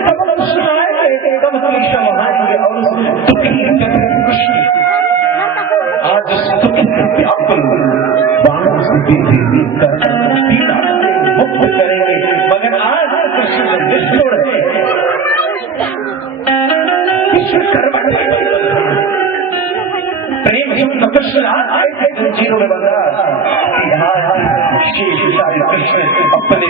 कब कृष्ण आएंगे, कब कृष्ण आएंगे और दुखी कृष्ण आज दुखी व्याकुल बाणों से मुक्त करेंगे, मगर आज कृष्ण निष्ठुर है, प्रेम युक्त कृष्ण आए थे जंजीरों में बंधा, कृष्ण अपने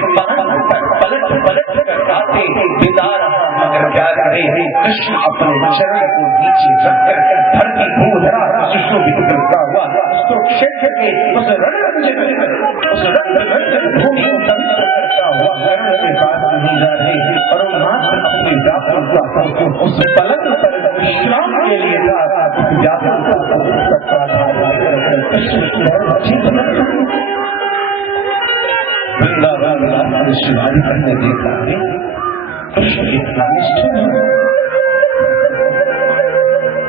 पलट पलट कर गाते बिता रहा, मगर क्या करे कृष्ण अपने चरण को नीचे रखकर धरती भूधरा सुशोभित करता हुआ उसको क्षेत्र के उस भूमि को पवित्र करता हुआ कर्ण के पास नहीं जा रहे और मात्र अपने व्याकुलता उस पलंग पर विश्राम के लिए श्री राधिका ने देखा है कृष्ण इतना निष्ठुर है।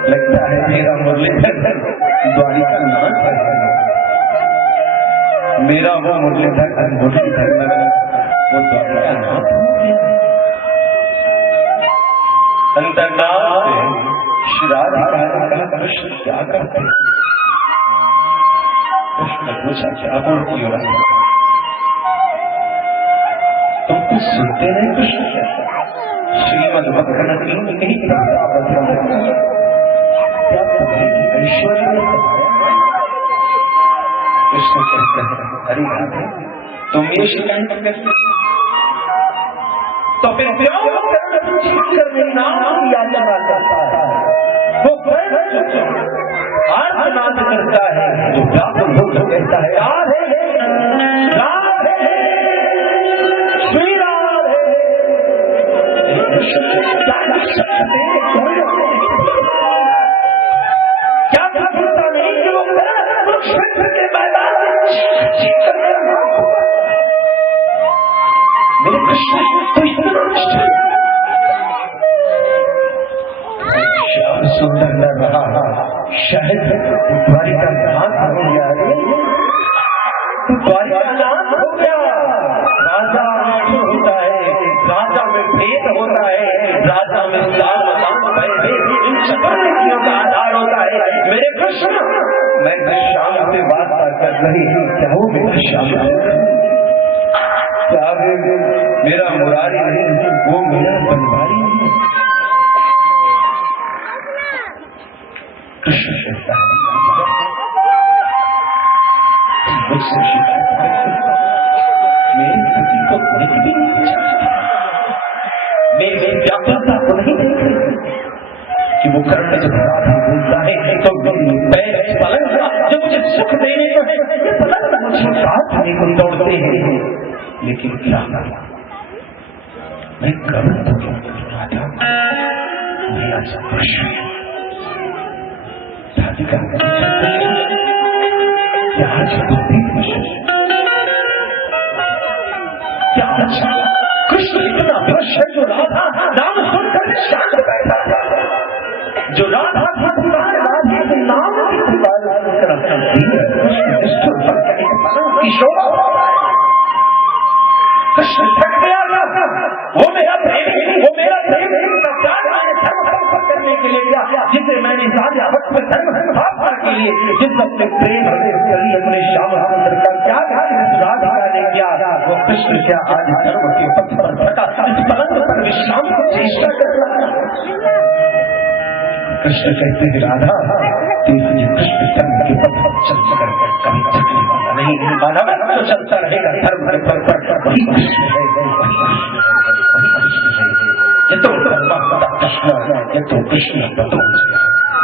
लगता है मेरा मुरलीधर द्वारिका नाथ है, मेरा वो मुरलीधर मुरलीधर वो द्वारिका नाथ हो गया। अंतर्नाथ से श्री राधिका ने कहा कृष्ण क्या करते? कृष्ण ने पूछा क्या बोलती हो राधिका? तुम कुछ सुनते नहीं कृष्ण? श्रीमद भगवत की नहीं ऐश्वर्य ने कृष्ण कहते हैं हरि राधे तुम ये शिकायत करते तो फिर क्यों मेरी नाम की याचना करता है? वो आर्तनाद करता है जो व्याकुल होकर कहता है राधे राधे श्री राधे। क्या भूलता नहीं कि वो कुरुक्षेत्र के मैदान में मेरे कृष्ण तो इतना श्याम सुंदर न रहा शायद द्वारिका नाथ हो गया। द्वारिका नाथ हो गया। राजा होता है, राजा में भेद होता है, राजा में इन चतुर्विधियों का आधार होता है। मेरे कृष्ण मैं श्याम से बात कर रही क्या वो मेरा श्याम क्या मेरा मुरारी नहीं वो मेरा बनवारी नहीं। कृष्ण कहता है मुझसे शिकायत मेरी स्थिति को देख भी नहीं चाहता, मेरी व्याकुलता को नहीं देख रही कि वो कर्ण जब राधा बोलता है तो पैर पलंग जो मुझे सुख देने को है पलंग मुझे काटने को दौड़ते हैं। लेकिन क्या मैं कर्ण तो क्या कर रहा था? मेरा सब प्रश्न राधिका क्या आज क्या अच्छा कृष्ण इतना विवश है जो राधा नाम सुनकर शांत बैठा था, जो राधा राधे के नाम की शोभा कृष्ण थक गया था। वो मेरा प्रेम करने के लिए गया जिसे मैंने साझा वक्त में धर्म स्थापना के लिए जिस अपने प्रेम अपने श्याम सुंदर का क्या राधा ने किया वो कृष्ण क्या आज धर्म के पथ पर फटा इस पलंग पर विश्राम को चेष्टा कर रहा है। कृष्ण कहते हैं राधा तेरे कृष्ण धर्म के पथ पर चल कर कभी थकने वाला नहीं, मानव तो चलता रहेगा धर्म के पथ पर। वही कृष्ण है, वही कृष्ण है, वही कृष्ण है। ये तो कृष्ण ये तो कृष्ण पतो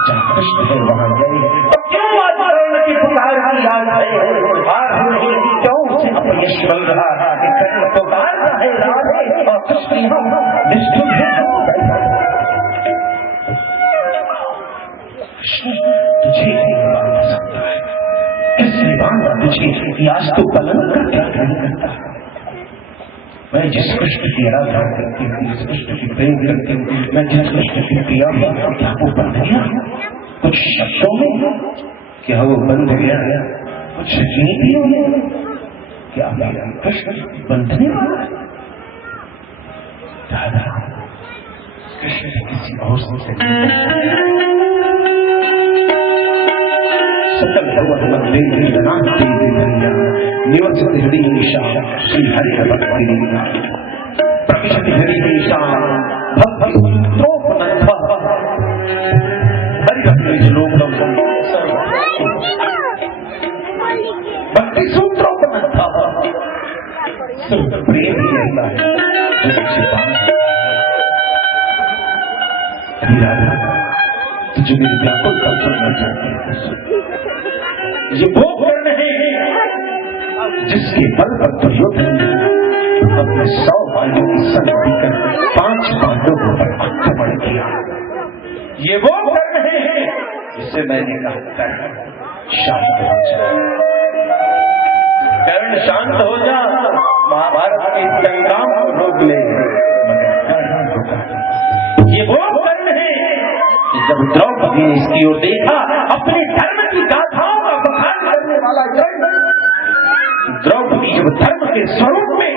जहाँ कृष्ण है वहाँ गए। क्यों आचरण की पुकार की याद है क्यों उसे अपयश मिल रहा है? कर्ण पुकारता है राधे और कृष्ण निष्ठुर है। तुझे पसंद है किस निभाना तुझे आज तो पलंग का क्या करता है? मैं जिस कृष्ण की आराधना करती हूँ, जिस कृष्ण की प्रेम करती हूँ, मैं जिस कृष्ण की प्रिया क्या वो बंध गया कुछ शब्दों में? क्या वो बंध गया कुछ नीतियों में? क्या मेरा कृष्ण बंधने वाला है? दादा कृष्ण किसी और से सकल भगवत मंदिर निवसित हृदय ईशा श्री हरि भक्ति प्रविशति हृदय ईशा भक्ति भक्ति सूत्रोपनंथ प्रेम ही रहता है तुझे मेरी व्याकुलता सुनना चाहते हैं। ये वो कर्ण है जिसके बल पर दुर्योधन अपने 100 बालों की संगति कर 5 पांडवों पर आक्रमण किया। ये वो कर्ण है जिससे मैंने कहा कर्ण शांत हो जा, कर्ण शांत हो जा, महाभारत के संग्राम को रोक ले, ये वो कर्ण है कि जब द्रौपदी ने इसकी ओर देखा, अपने धर्म की गाथाओं का बखान करने वाला कर्ण, द्रौपदी जब धर्म के स्वरूप में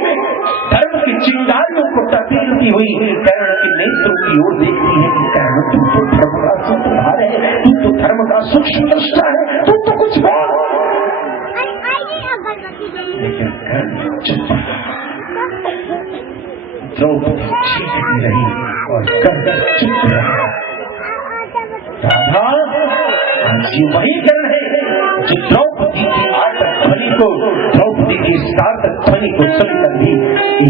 धर्म की चिंगारियों को तपीती हुई कर्ण के नेत्रों की ओर देखती है कि कर्ण तू तो धर्म का सूत्रधार है, तू तो धर्म का सूक्ष्म दृष्टा है, तू तो कुछ बोल। लेकिन कर्ण चुप रहा, द्रौपदी चीखती रही और कर्ण चुप रहा। राधा, आज ये वही कर्ण है जो द्रौपदी की आतक ध्वनि को, द्रौपदी की सातक ध्वनि को सुनकर भी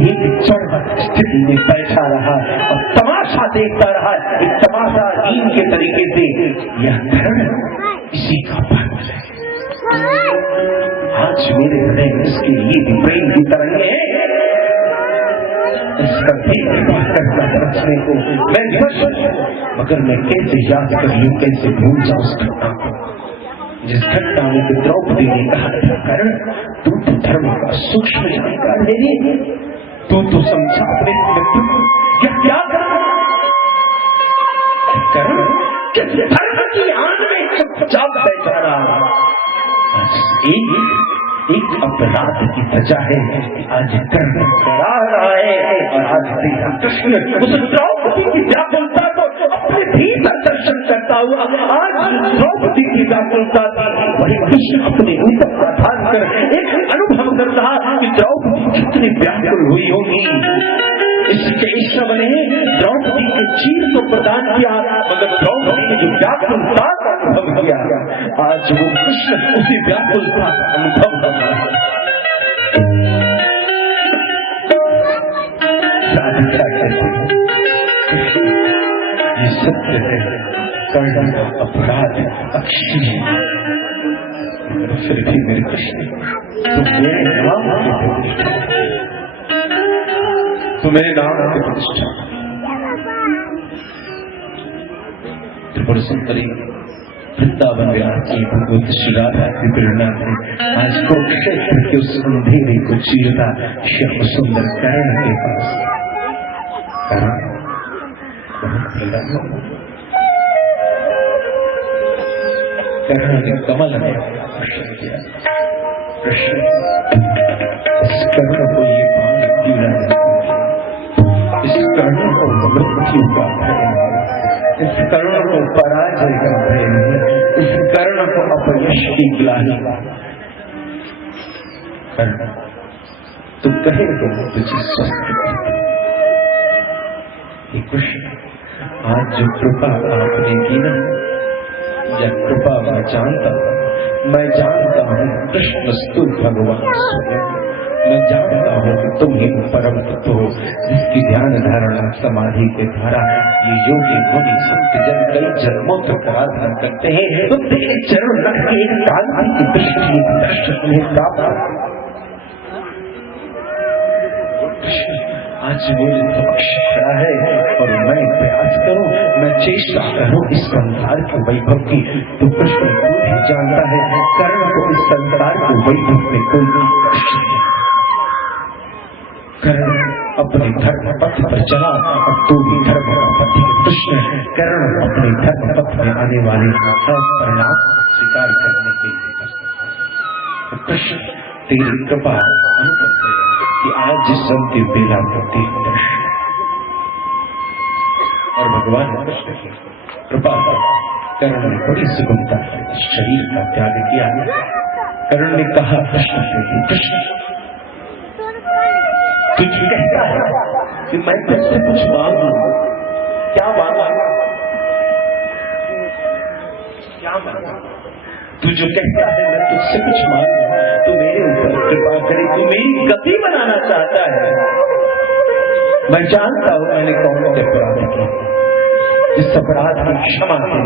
एक चढ़ स्थिति में बैठा रहा और तमाशा देखता रहा। एक तमाशा नींद के तरीके से यह कर्ण इसी का पागल है। आज मेरे हृदय में इसके लिए भी प्रेम की तरंगे हैं, इसका भी करता रचने को मैं विवश, मगर मैं कैसे याद कर लूं, कैसे भूल जाऊं उस घटना को, जिस घटना में तो द्रौपदी ने कहा था कर्ण तू तो धर्म का सूक्ष्म जानकार है, तू तो समझा अपने मित्र को क्या कर कर्ण किस धर्म की आन में चुपचाप बैठा रहा। एक अपराध की सजा है, आज कर्ण करा रहा है और आज तेरा कृष्ण उस द्रौपदी की व्याकुलता को अपने भीतर दर्शन करता हुआ, आज द्रौपदी की व्याकुलता थी वही कृष्ण अपने ऊपर आधार कर एक अनुभव कर रहा कि द्रौपदी कितनी व्याकुल हुई होगी। इस केशव ने द्रौपदी के चीर को प्रदान किया, मगर द्रौपदी ने जो व्याकुलता का अनुभव किया, आज वो कृष्ण उसी व्याकुलता का अनुभव कर रहा है। राधिका कहती ये सत्य है, कर्ण का अपराध अक्षय है, फिर भी मेरे कृष्ण तो मेरे नाम की प्रतिष्ठा, तो मेरे नाम की प्रतिष्ठा। त्रिपुर सुंदरी वृंदावन विराज की भगवत श्री राधा की प्रेरणा से आज कुरुक्षेत्र के उस अंधेरे को चीरता श्याम सुंदर कर्ण के पास कर्ण ने कमल में प्रश्न किया, कृष्ण इस कर्ण को ये बाण क्यों लगा, इस कर्ण को मृत्यु का भय है, इस कर्ण को पराजय का भय है, इस कर्ण को अपयश की ग्लानि। कर्ण तो कहे तो तुझे स्वस्थ कृष्ण, आज जो कृपा आपने की ना, यह कृपा मैं जानता हूँ कृष्ण स्तु भगवान स्वयं, मैं जानता हूँ कि तुम ही परम तत्व हो, जिसकी ध्यान धारणा समाधि के द्वारा ये योगी मुनि संत जन कई जन्मों तक आराधना करते हैं, तो तेरे चरण रख के एक कांति की दृष्टि दर्शन में प्राप्त। आज मेरे पक्ष खड़ा है और मैं प्रयास करूं, मैं चेष्टा करूं इस संसार के वैभव की, तो कृष्ण को भी जानता है कर्ण को इस संसार के वैभव में कोई कष्ट नहीं। कर्ण अपने धर्म पथ पर चला और तू भी धर्म का पथी कृष्ण, कर्ण अपने धर्म पथ में आने वाले परिणाम स्वीकार करने के लिए कृष्ण तेरी कृपा अनुपम है कि आज संत बेला प्रति दर्शन और भगवान कृष्ण की कृपा कर्ण ने बड़ी सुगमता से शरीर का त्याग किया। कर्ण ने कहा कृष्ण से, कृष्ण तुझ कहता है कि मैं तुझसे कुछ मांगू, क्या मांगा, क्या मांगा? तू जो कहता है मैं तुझसे कुछ मांगू, तू मेरे ऊपर कृपा करे, तू मेरी गति बनाना चाहता है। मैं जानता हूं मैंने कौन से अपराध किए, जिस अपराध की क्षमा की,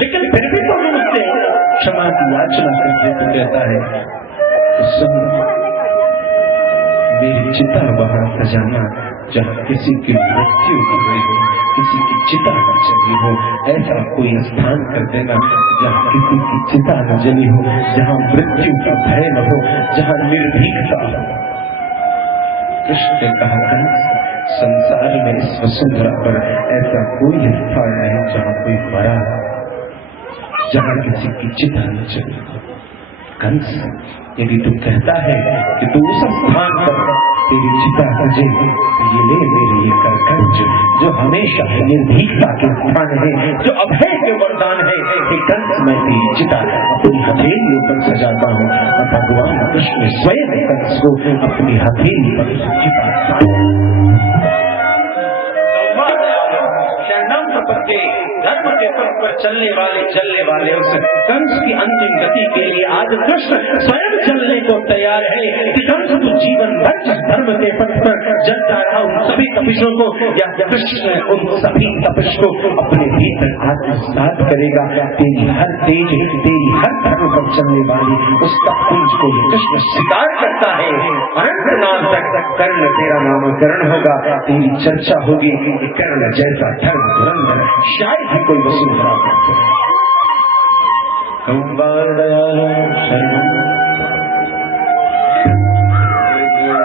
लेकिन फिर भी तो मुझसे क्षमा की याचना करके तू कहता है तो सुन, मेरी चिता वहां सजाना जहाँ किसी की मृत्यु की हुई हो, किसी की चिता न जली हो, ऐसा कोई स्थान कर देना जहाँ किसी की चिता न जली हो, जहाँ मृत्यु का भय न हो, जहाँ निर्भीकता हो। कृष्ण ने कहा, कंस, संसार में इस वसुंधरा पर ऐसा कोई स्थान नहीं जहाँ कोई मरा, जहाँ किसी की चिता न चली। कंस, यदि तू कहता है कि तू उस स्थान पर तेरी चिता सजे, ये ले मेरे ये करकंज जो हमेशा निर्भीकता के स्थान है, जो अभय के वरदान है। कि कंस, मैं तेरी चिता अपनी हथेलियों पर सजाता हूँ और भगवान कृष्ण स्वयं कंस को अपनी हथेली पर चिता के धर्म के पथ पर चलने वाले उस कंस की अंतिम गति के लिए आज कृष्ण स्वयं चलने को तैयार है। कि कंस तू जीवन भर जिस धर्म के पथ पर चलता रहा, उन सभी तपिशों को या कृष्ण उन सभी तपिश को अपने भीतर आत्मसात करेगा। तेरी हर तेज, तेरी हर धर्म पर चलने वाली उस तपपुंज को कृष्ण स्वीकार करता है। अनंत नाम तक कर्ण तेरा नामकरण होगा, तेरी चर्चा होगी कि कर्ण जैसा धर्म धुरंधर शायद ही कोई वसुंधरा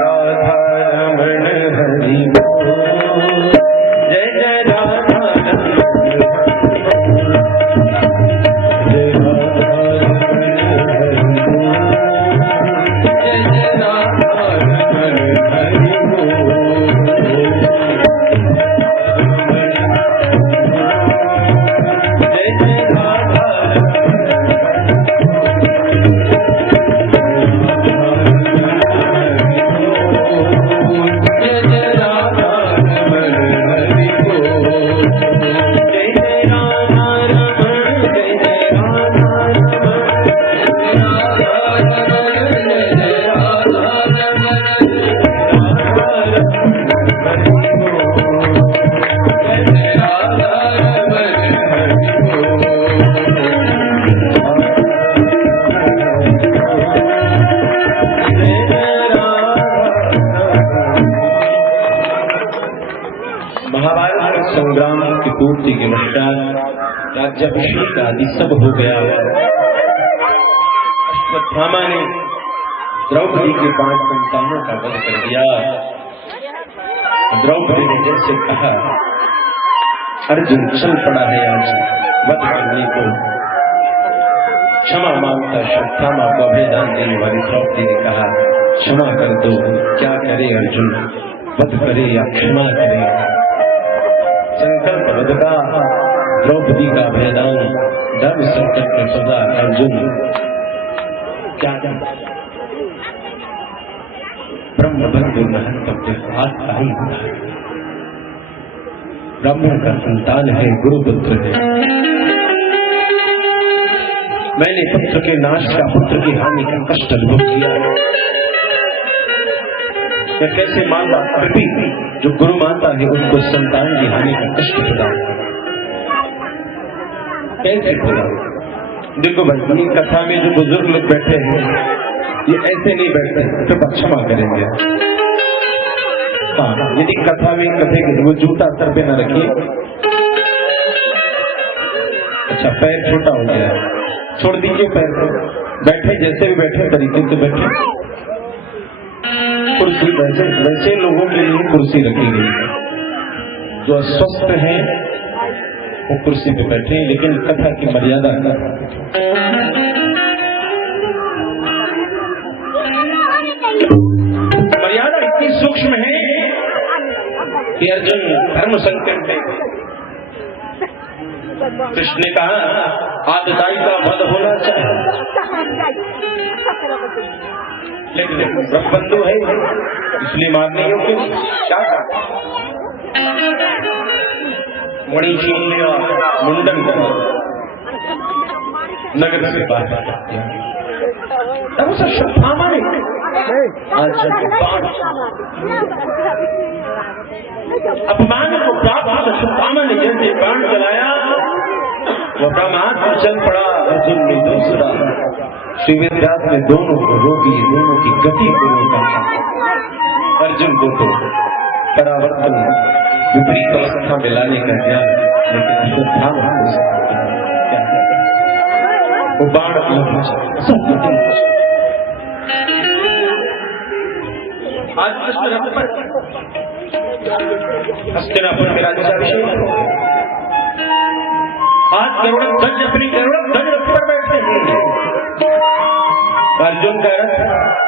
राधा रमण हरि जय जय राधा संग्राम की पूर्ति के पश्चात राज्याभिषेक आदि सब हो गया। अश्वत्थामा ने द्रौपदी के 5 संतानों का वध कर दिया। द्रौपदी ने जैसे कहा, अर्जुन चल पड़ा है आज वध करने को। क्षमा मांगता अश्वत्थामा को अभयदान देने वाली द्रौपदी ने कहा, क्षमा कर दो। क्या करे अर्जुन, वध करे या क्षमा करे? संकल्प बदला, द्रौपदी का अभयदान, धर्म संकट में सदा अर्जुन क्या ब्रह्म बंधु महत्व हाथ का ही होता है। ब्राह्मण का संतान है, गुरुपुत्र है। मैंने पुत्र के नाश का, पुत्र की हानि का कष्ट अनुभव किया। मैं कैसे मानता कृपी जो गुरु मानता है उनको संतान की हानि का कष्ट प्रदान कैसे होगा? देखो भाई, ये कथा में जो बुजुर्ग लोग बैठे हैं ये ऐसे नहीं बैठते, तो क्षमा करेंगे। हाँ, यदि कथा में कथेंगे वो जूता सर पे न रखिए। अच्छा, पैर छोटा हो गया, छोड़ दीजिए पैर को। बैठे जैसे भी बैठे तरीके से बैठे। कुर्सी वैसे लोगों के लिए कुर्सी रखी गई, जो अस्वस्थ हैं वो कुर्सी पे बैठे, लेकिन कथा की मर्यादा इतनी सूक्ष्म है कि अर्जुन धर्म संकट में, कृष्ण ने कहा आदिदाई का वध होना चाहिए, लेकिन ब्रह्मबंधु है इसलिए मारने योग्य क्या मणि छीन लिया, मुंडन कर नगर से बाहर। तब उस अश्वत्थामा ने आज अपमान को प्राप्त अश्वत्थामा ने जैसे प्राण जलाया, वो ब्रह्मास्त्र चल पड़ा। अर्जुन ने दूसरा, श्री वेदव्यास ने दोनों को रोकी, दोनों की गति को रोका। अर्जुन को तो परावर्तन विपरीत अवस्था में लाने का ज्ञान, लेकिन अश्वत्थामा वो बाण आज कृष्ण रथ पर हस्तिनापुर में राज्याभिषेक, आज गरुड़ध्वज अपनी गरुड़ध्वज रथ पर बैठते हैं। अर्जुन का रथ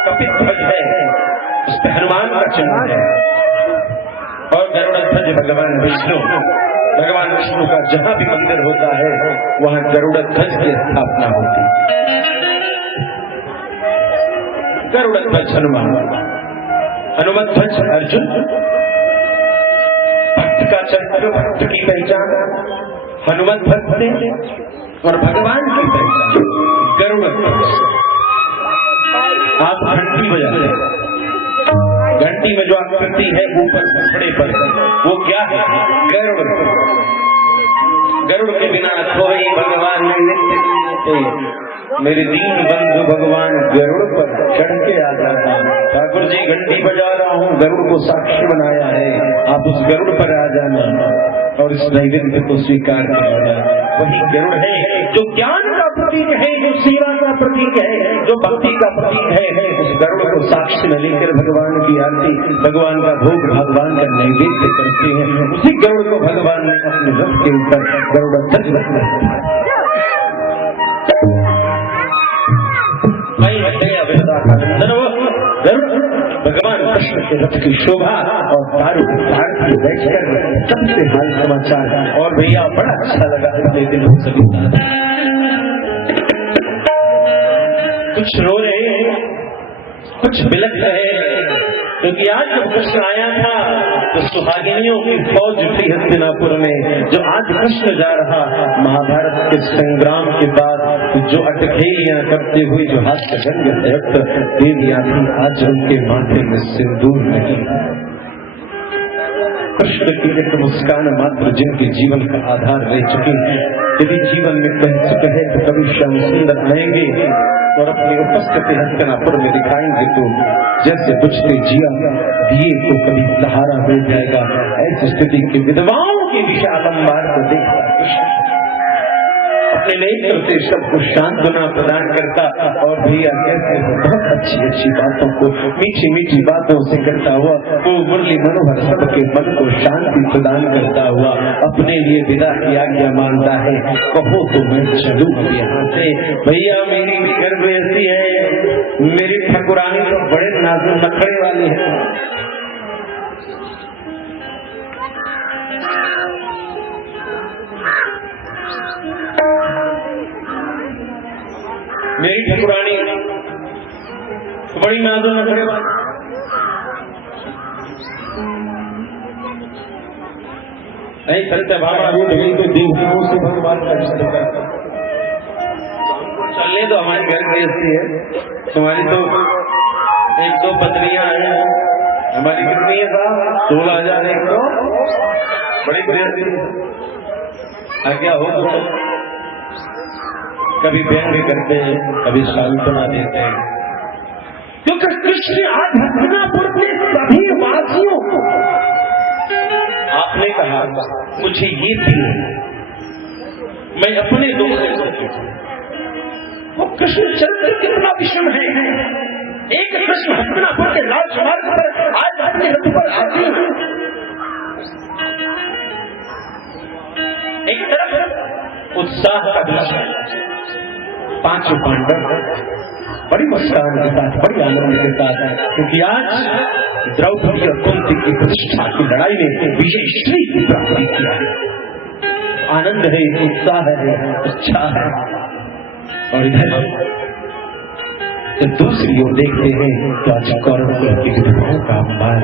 कपिध्वज है, उस पर हनुमान का चिन्ह है, और गरुड़ध्वज भगवान विष्णु का जहां भी मंदिर होता है वहां गरुड़ध्वज की स्थापना होती है। गरुड़ध्वज हनुमान, हनुमध्वज अर्जुन, भक्त का चरित्र, भक्त की पहचान हनुमध्वज से, और भगवान की पहचान गरुड़ध्वज। आप घंटी बजाते हैं, घंटी में जो आकृति है ऊपर घोड़े पर, वो क्या है? गरुड़। गरुड़ के बिना कोई भगवान नहीं। मेरे दीन बंधु भगवान गरुड़ पर चढ़ के आ जाता। ठाकुर जी घंटी बजा रहा हूँ, गरुड़ को साक्षी बनाया है, आप उस गरुड़ पर आ जाना और इस नैवेद्य को स्वीकार करना। वही गरुड़ है जो ज्ञान का प्रतीक है, जो सेवा का प्रतीक है, जो भक्ति का प्रतीक है। उस गरुड़ को साक्षी न लेकर भगवान की आरती, भगवान का भोग, भगवान का नैवेद्य करते हैं। उसी गरुड़ को भगवान ने अपने रथ के ऊपर गरुड़ध्वज रखा। भगवान कृष्ण के रथ की शोभा और तारों की तार की बैठकर सबसे हाल समाचार। और भैया बड़ा अच्छा लगा इतने दिन हो सभी कुछ रो रहे, कुछ बिलख रहे, क्योंकि आज जब कृष्ण आया था तो सुहागिनियों की फौज थी हस्तिनापुर में। जो आज कृष्ण जा रहा महाभारत के संग्राम के बाद जो अटखेलियां करते हुए जो हास्य गंग देवियां थी, आज उनके माथे में सिंदूर नहीं। कृष्ण की एक मुस्कान मात्र जिनके जीवन का आधार रह चुकी है। यदि जीवन में कह चुके हैं तो कभी श्याम सुंदर आएंगे और अपनी उपस्थिति हस्तिनापुर में दिखाएंगे तो जैसे बुझते जिया दिए को कभी सहारा मिल जाएगा। ऐसी स्थिति की विधवाओं के विशाल अंबार को देखा अपने नेत्र से सबको सांत्वना प्रदान करता। और भैया कैसे बहुत अच्छी अच्छी बातों को, मीठी मीठी बातों से करता हुआ वो मुरली मनोहर सबके मन को शांति प्रदान करता हुआ अपने लिए विदा की आज्ञा मानता है। कहो तो मैं चलूं यहाँ से। भैया मेरी गर्भ ऐसी है, मेरी ठाकुरानी तो बड़े नाजुक नखरे वाली है। मेरी ठाकुरानी बड़ी नाजुक नखरे वाली। नहीं सत्य भावना रूप गई तो देवताओं से भगवान का रिश्ता चलने तो हमारे घर गृहस्थी है। तुम्हारी तो एक दो पत्नियां हैं, हमारी कितनी है साहब? 16,000 एक तो बड़ी गृहस्थी। आज्ञा हो तो कभी व्यंग करते हैं, कभी सांत्वना देते हैं, क्योंकि कृष्ण आज हस्तिनापुर के सभी वासियों को आपने कहा मुझे ये भी मैं अपने दुख से वो कृष्ण चरित्र कितना विषम है। एक कृष्ण हस्तिनापुर के राजमार्ग पर आज अपने रथ पर आते हैं। एक तरफ उत्साह का दृश्य, पांचों पांडव बड़ी मुस्कान के साथ, बड़ी आनंद के साथ, क्योंकि आज द्रौपदी और कुंती की प्रतिष्ठा की लड़ाई में विजय श्री की प्राप्ति किया है। आनंद है, उत्साह है, उत्साह है। और इधर जब दूसरी ओर देखते हैं तो आज कौरवों की विधवाओं का अपमान।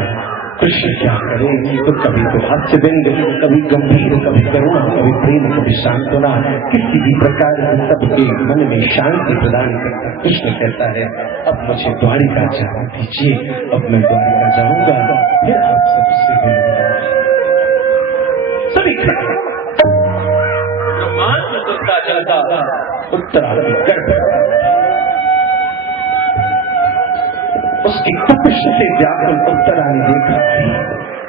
कृष्ण क्या करे, तो कभी तो हास्य बिंद, कभी गंभीर, कभी करुणा, कभी प्रेम, कभी सांत्वना, किसी भी प्रकार से सबके मन में शांति प्रदान करता कृष्ण कहता है अब मुझे द्वारिका जाने दीजिए, अब मैं द्वारिका जाऊंगा, फिर आप सबसे मिलूंगा। सभी ब्रह्मांड चलता चलता उत्तरा के गर्भ उसकी तपिश से व्याकुल उत्तरा ने देखा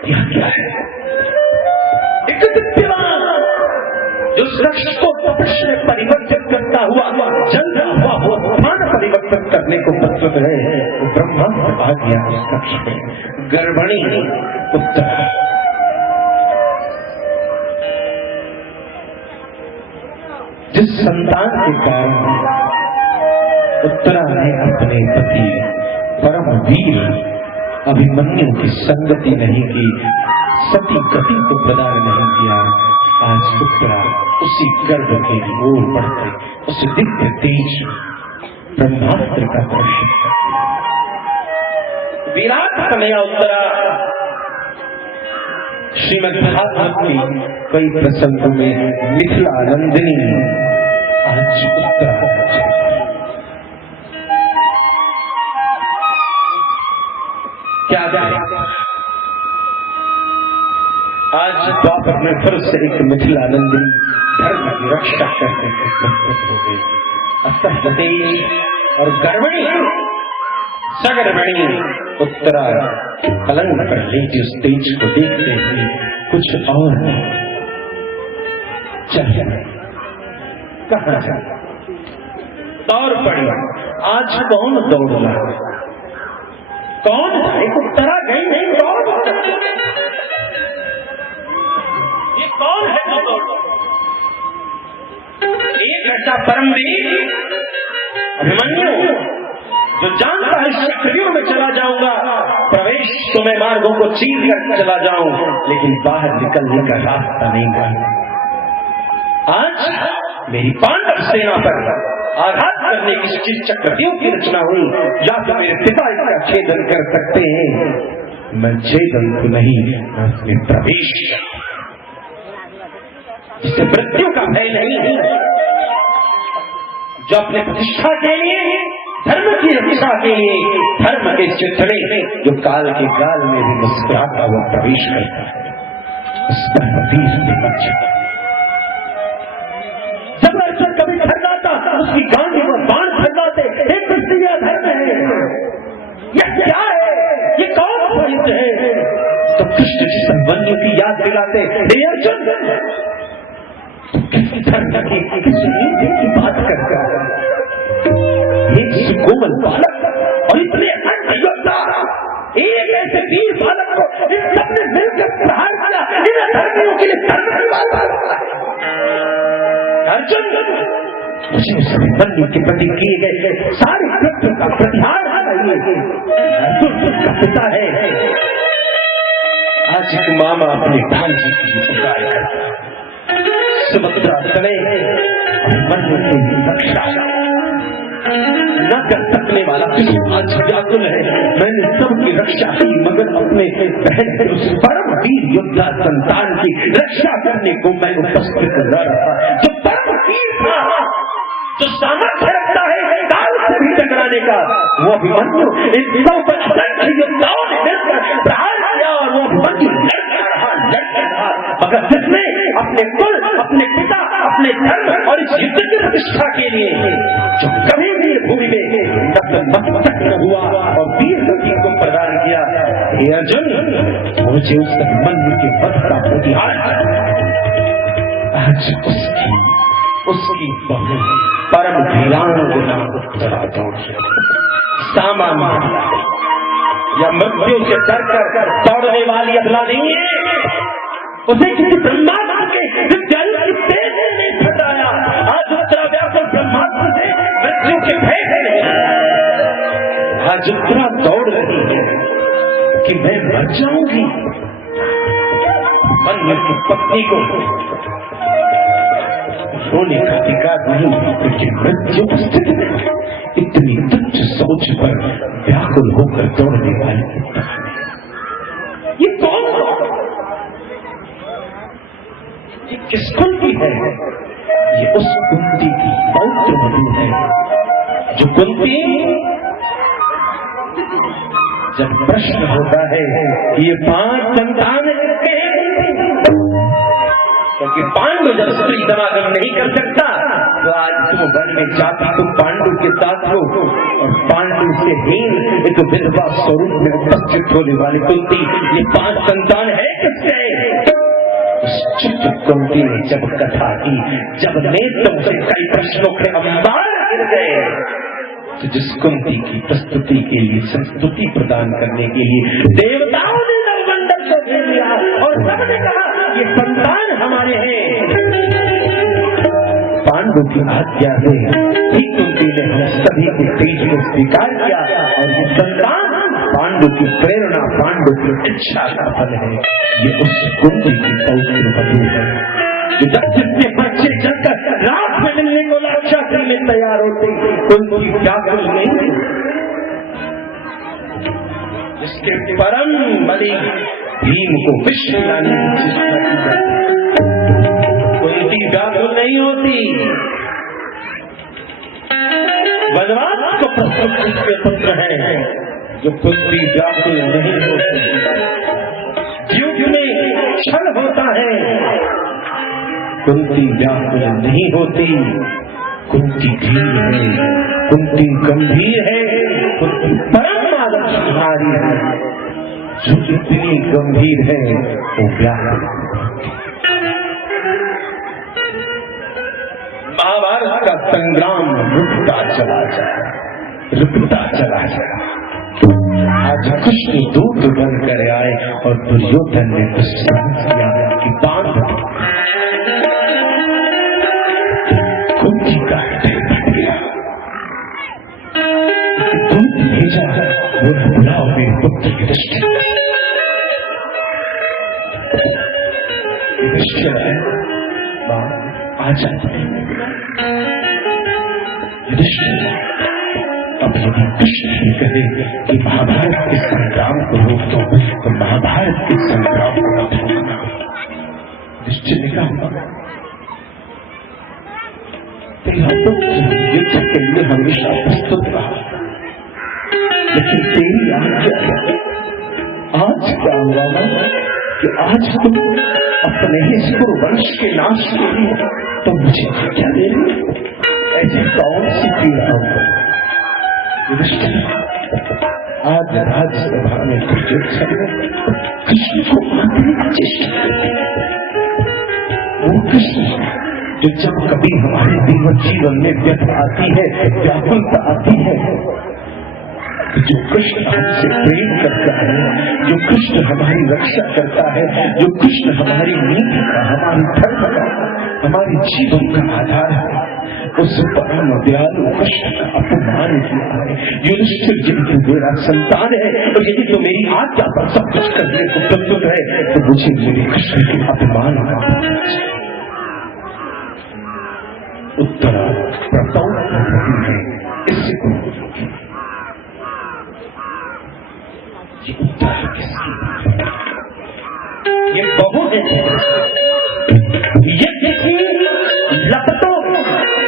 यह क्या है? एक दिव्यमान जो रक्ष को तपिश में परिवर्तित करता हुआ जलता हुआ वो तूफान पर परिवर्तन करने को प्रस्तुत है, वो ब्रह्मास्त्र आ गया उस कक्ष में। गर्भणी उत्तरा, जिस संतान के कारण उत्तरा ने अपने पति परम वीर अभिमन्यु की संगति नहीं की, सती गति को प्रदान नहीं किया, आज उत्तरा उसी गर्भ की ओर बढ़ते उस दिव्य तेज ब्रह्मास्त्र का दर्शन। विराट कन्या उत्तरा श्रीमद् भागवत की कई प्रसंगों में मिथिला नंदिनी आज उत्तरा क्या आज द्वापर में फिर से एक मिथिला नंदिनी धर्म की रक्षा करने की प्रस्तुत हो गई। असहते और गर्भणी सगर्भणी उत्तरा पलंग पर लेटी उस तेज को देखते ही कुछ और चाहिए, कहाँ जाए, दौड़ पड़ी। आज कौन दौड़ना, कौन जाए? उत्तरा गई नहीं, दौड़ ये कौन है जो दौड़? एक ऐसा परमवीर अभिमन्यु जो जानता है शक्तियों में चला जाऊंगा, प्रवेश तो मैं मार्गों को चीर कर चला जाऊं, लेकिन बाहर निकलने का रास्ता नहीं है। आज मेरी पांडव सेना पर आघात करने की जिस चक्रव्यूह की रचना हुई, या तो मेरे पिता इसका छेदन कर सकते हैं, मैं छेदन को नहीं, मैं उसमें प्रवेश, जिसे मृत्यु का भय नहीं है, जो अपने प्रतिष्ठा के लिए, धर्म की रक्षा के लिए, धर्म के चित्र में जो काल के गाल में भी मुस्कुराता हुआ प्रवेश करता है, उस परमवीर से बचा। जब अर्जुन कभी खरदाता उसकी गांधी पर बाण खरदाते, एक क्रिस्तीय धर्म है, यह क्या है, ये कौन सा युद्ध है? तो कृष्ण जी संबंधियों की याद दिलाते, हे अर्जुन किस धर्म की, किस युद्ध की बात करता है? एक सुकोमल बालक और इतने अन्य योद्धा, एक ऐसे वीर बालक को इन सबने मिलकर प्रहार किया, इन धर्मियों के लिए धर्म की बात करता है। अर्जुन मुझे उस बंदी के प्रति किए गए सारे कृत्यों का प्रतिहार चाहिए। अर्जुन का पिता है, आज एक मामा अपने भांजी की पुकार करता है, सुभद्रा तने अभिमन्यु की रक्षा न कर सकने वाला आज व्याकुल है। मैंने सबकी रक्षा की, मगर अपने बहन उस परम वीर योद्धा संतान की रक्षा करने को मैं उपस्थित न रहा, जो परम वीर था, जो सामर्थ्य रखता है काल से भी टकराने का, वो अभिमन्यु इन सब पर असंख्य योद्धाओं ने मिलकर प्रहार किया, और वो अभिमन्यु लड़ता रहा, मगर जिसने अपने कुल, अपने पिता, अपने धर्म और इस युद्ध की प्रतिष्ठा के लिए जो कभी भी भूमि में नतमस्तक न हुआ और वीर गति को प्रदान किया, हे अर्जुन मुझे उस अभिमन्यु के वध का प्रतिहार आज उसकी बहू परम वीरांगना उत्तरा सामा मामला या मृत्यु से डर कर दौड़ने वाली अबला नहीं है, उसे किसी ब्रह्मास्त्र के विद्यालय की तेज ने नहीं फटाया। आज उत्तरा व्याकुल ब्रह्मास्त्र से मृत्यु के भय से नहीं, आज उत्तरा दौड़ रही है कि मैं मर जाऊंगी। मन्यु की पत्नी को रोने का अधिकार नहीं, लेकिन मृत्यु स्थिति में इतनी तुच्छ सोच पर व्याकुल होकर दौड़ने वाली ये कौन, ये किस कुल की है? ये उस कुंती की पौत्र वधू है, जो कुंती जब प्रश्न होता है ये 5 संतान किसके हैं, क्योंकि पांडु जब स्त्री समागम नहीं कर सकता, तो आज तुम वन में जाती तुम पांडु के साथ हो, और पांडु से हीन एक विधवा स्वरूप में उपस्थित होने वाली कुंती, ये 5 संतान है किसके? उस चुप कुंती ने जब कथा की, जब नेत्र से कई प्रश्नों के अंबार गिर गए, तो जिस कुंती की प्रस्तुति के लिए, संस्तुति प्रदान करने के लिए देवताओं ने नवमंडल को भेज दिया और सबने कहा ये संतान हमारे हैं। पांडु की आज्ञा से ही कुंती ने हम सभी के तेज को स्वीकार किया और ये संतान पांडु की प्रेरणा, पांडु की इच्छा का फल है। ये उस कुंती की पवित्र वधू है जो जब जिसके बच्चे चलकर रात में मिलने को लाक्षा करने तैयार होते, कुंती व्याकुल नहीं, जिसके परम बलि भीम को विश्व लाने की चेष्टा की जाती, कुंती व्याकुल नहीं होती। वनवास को प्रस्तुत जिसके पुत्र है जो कुंती व्याकुल नहीं होती। युग में छल होता है, कुंती व्याकुल नहीं होती। कुंती धीर है, कुंती गंभीर है, कुंती परम आदर्शधारी है। जो जितनी गंभीर है वो व्याकुल। महाभारत का संग्राम रुकता चला जाए, रुकता चला जाए। आज कृष्ण दूत बन कर आए और दुर्योधन ने दुष्कर्म किया कि बांध कुंती का हृदय फट गया। दूत भेजा, बोला बुलाओ मेरे पुत्र युधिष्ठिर। युधिष्ठिर है, आ जाते हैं। युधिष्ठिर अब यदि कृष्ण ही कहे कि महाभारत के संग्राम को रोक दो तो महाभारत के संग्राम को रोक दो। युधिष्ठिर ने कहा तेरा पुत्र युद्ध के लिए हमेशा प्रस्तुत रहा, लेकिन तेरी आज्ञा है आज क्या हुआ कि आज तुम अपने ही सुर वंश के नाश के लिए तो मुझे क्या दे रही हो? ऐसी कौन सी पीड़ा हो? आज राज्यसभा में दुर्योधन कृष्ण को मारने की चेष्टा करते, वो कृष्ण जो जब कभी हमारे जीवन में व्यथा आती है, व्याकुलता आती है, जो कृष्ण हमसे प्रेम करता है, जो कृष्ण हमारी रक्षा करता है, जो कृष्ण हमारी नीति का, हमारी धर्म का, हमारे जीवन का आधार है, उस परम दयालु कृष्ण का अपमान किया है। युधिष्ठिर यदि तू मेरा संतान है और यदि तो मेरी आज्ञा पर सब कुछ करने को प्रस्तुत है तो मुझे मेरे कृष्ण के अपमान का उत्तरा प्रताप है। इससे ये उत्तर किसकी? ये बहू है, ये किसी लपटों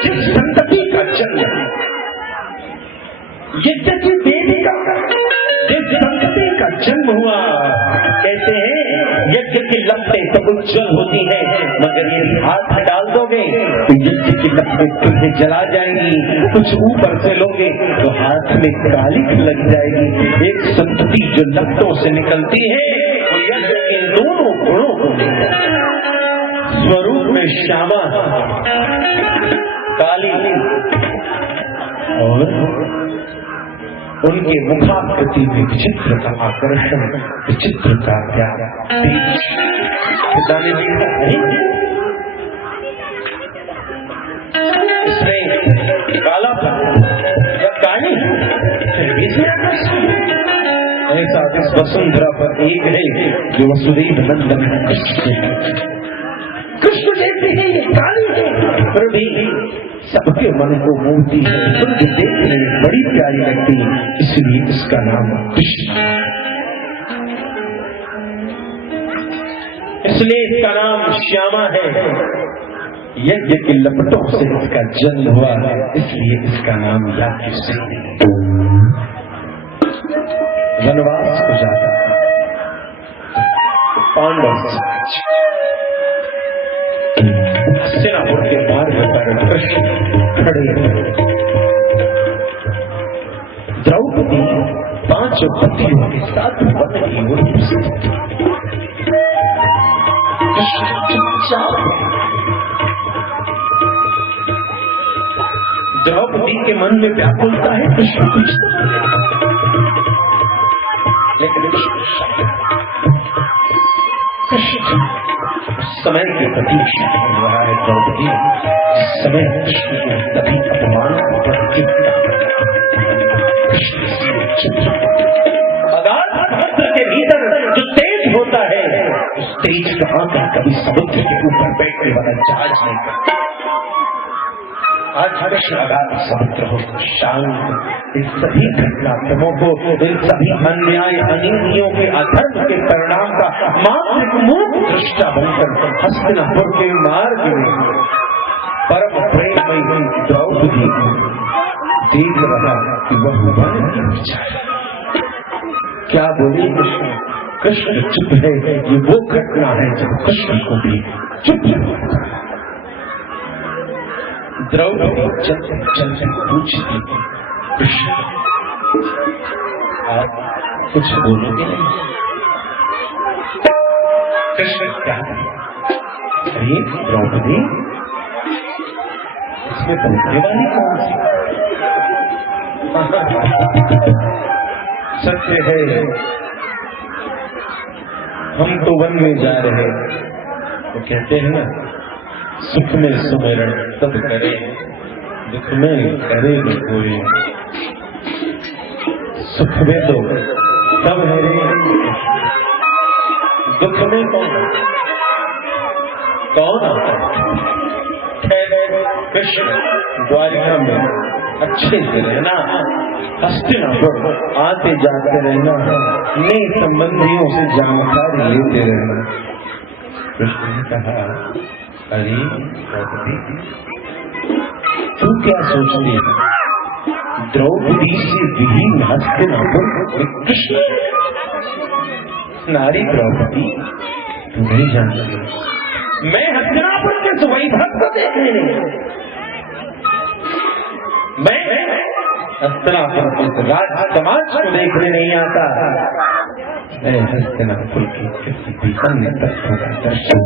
जिस संतति का जन्म, ये जैसी देवी का जिस संतति का जन्म हुआ। कहते हैं यज्ञ की लपटें तो उज्जवल होती है, मगर ये हाथ डाल दोगे तो यज्ञ की लपटें तुम्हें जला जाएंगी। कुछ ऊपर से लोगे तो हाथ में कालिक लग जाएगी। एक संतति जो लपटों से निकलती है वो यज्ञ के दोनों गुणों को लेकर स्वरूप में श्यामा, काली और उनके मुखाकृति में विचित्र का आकर्षण, विचित्र का प्यार। पिता ने देखा इसमें काला या काली ऐसा इस वसुंधरा पर एक है जो वसुदेव नंदन कृष्ण देखते हैं ये काली है पर भी सबके मन को मोहती है, सबके देखने में बड़ी प्यारी लगती है, इसलिए इसका नाम कृष्ण, इसलिए इसका नाम श्यामा है। यज्ञ की लपटों से इसका जन्म हुआ है, इसलिए इसका नाम याज्ञ है। वनवास को जाता पांडव सेनापुर के मार्ग पर कृष्ण खड़े, द्रौपदी 5 पतियों के साथ वन की ओर द्रौपदी के मन में व्याकुलता है कृष्ण कुछ तो, लेकिन कृष्ण समय के प्रतीक्षा कर रहा है द्रौपदी। समय कृष्ण को तभी अपमान समुद्र के भीतर जो तेज होता है उस तेज का आंकड़ा कभी समुद्र के ऊपर बैठने वाला जहाज नहीं करता। आज कृष्ण अगाध समुद्र हो शांत इन सभी घटनाक्रमों को, इन सभी अन्याय अनीतियों के अधर्म के परिणाम का मात्र मूक दृष्टा बनकर हस्तिनापुर के मार्ग में परम प्रेममयी द्रौपदी देख रहा कि वह वन की विचार क्या बोली कृष्ण। कृष्ण चुप है, ये वो घटना है जब कृष्ण को भी चुप होता है। द्रौपदी चल पूछती कृष्ण आप कुछ बोलोगे नहीं? कृष्ण क्या अरे द्रौपदी इसमें बोलने वाली कौन सी? सत्य है हम तो वन में जा रहे, वो कहते हैं ना सुख में सुमिरन तब करे, दुख में करे न कोई। सुख में तो तब है रे, दुख में कौन आता है? कृष्ण द्वारिका में अच्छे से रहना, हस्तिनापुर आते जाते रहना, नए संबंधियों से जानकारी लेते रहना। कृष्ण ने कहा अरे द्रौपदी तू क्या सोचती है? द्रौपदी से विहीन हस्तिनापुर कृष्ण नारी द्रौपदी तू नहीं जानती। मैं हस्तिनापुर के वैभव को देखने नहीं, मैं हस्तिनापुर के राज समाज को देखने नहीं आता। मैं हस्तिनापुर की किसी भी अन्य तत्व का दर्शन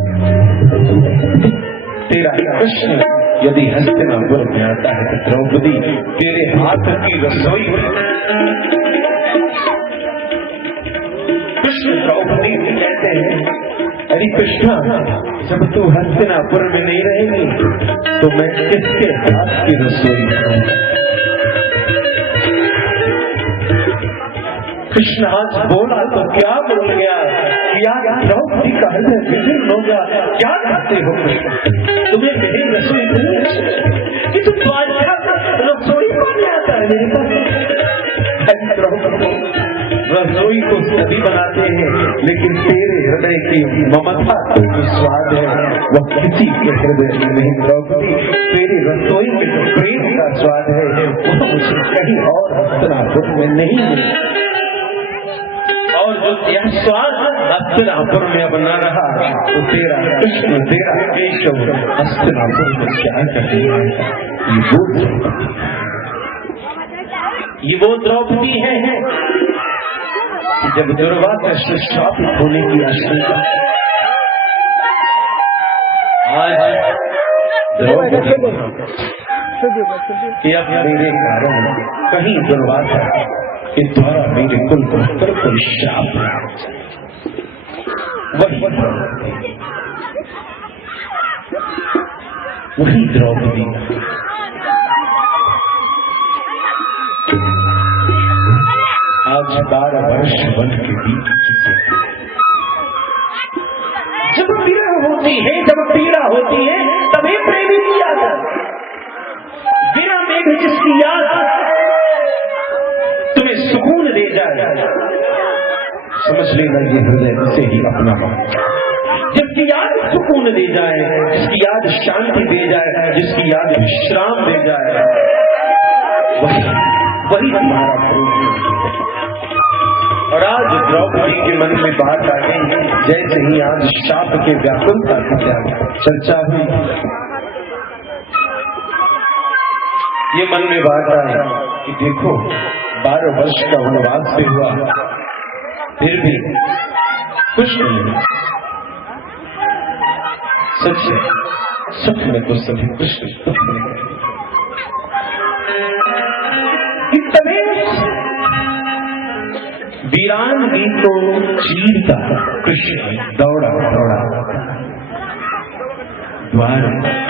तेरा कृष्ण यदि हस्तिनापुर में आता है तो द्रौपदी तेरे हाथ की रसोई कृष्ण द्रौपदी से कहते हैं अरे कृष्णा जब तू हस्तिनापुर में नहीं रहेगी तो मैं किसके हाथ की रसोई खाऊं? कृष्ण आज बोला तो क्या बोल गया? क्या द्रौपदी का हृदय विभिन्न हो गया? क्या करते हो तुम्हें मेरी रसोई नहीं अच्छी कि तुम द्वारिका रसोई पाने आता है मेरे पास? रसोई को सभी बनाते हैं लेकिन तेरे हृदय की ममता जो स्वाद है वह किसी के हृदय में नहीं। द्रौपदी तेरी रसोई में जो प्रेम का स्वाद है वह मुझे कहीं और हस्तिनापुर में नहीं मिला। और जो यह स्वाद हस्तिनापुर में अब न रहा तो तेरा कृष्ण तेरा केशव हस्तिनापुर में क्या कर दिया? ये वो द्रौपदी है जब दुर्वासा से शापित होने की आशंका। आज द्रौपदी कि अब मेरे कारण कहीं दुर्वासा के द्वारा मेरे कुल पुत्र को श्राप वही द्रौपदी आज 12 वर्ष वन के बीत चुके। जब पीड़ा होती है, जब पीड़ा होती है तभी प्रेमी की याद बिना मेघ जिसकी याद तुम्हें सुकून दे जाए समझ लेना ये हृदय से ही अपना जिसकी याद सुकून दे जाए, जिसकी याद शांति दे जाए, जिसकी याद विश्राम दे जाए वही तुम्हारा प्रेम। और आज द्रौपदी के मन में बात आ गई जैसे ही आज शाप के व्याकुलता की चर्चा हुई। ये मन में बात आई कि देखो 12 वर्ष का वनवास भी हुआ फिर भी कुछ नहीं। सच है सुख में तो सभी कुछ कि तमेश वीरांगी को चीरता कृष्ण दौड़ा द्वार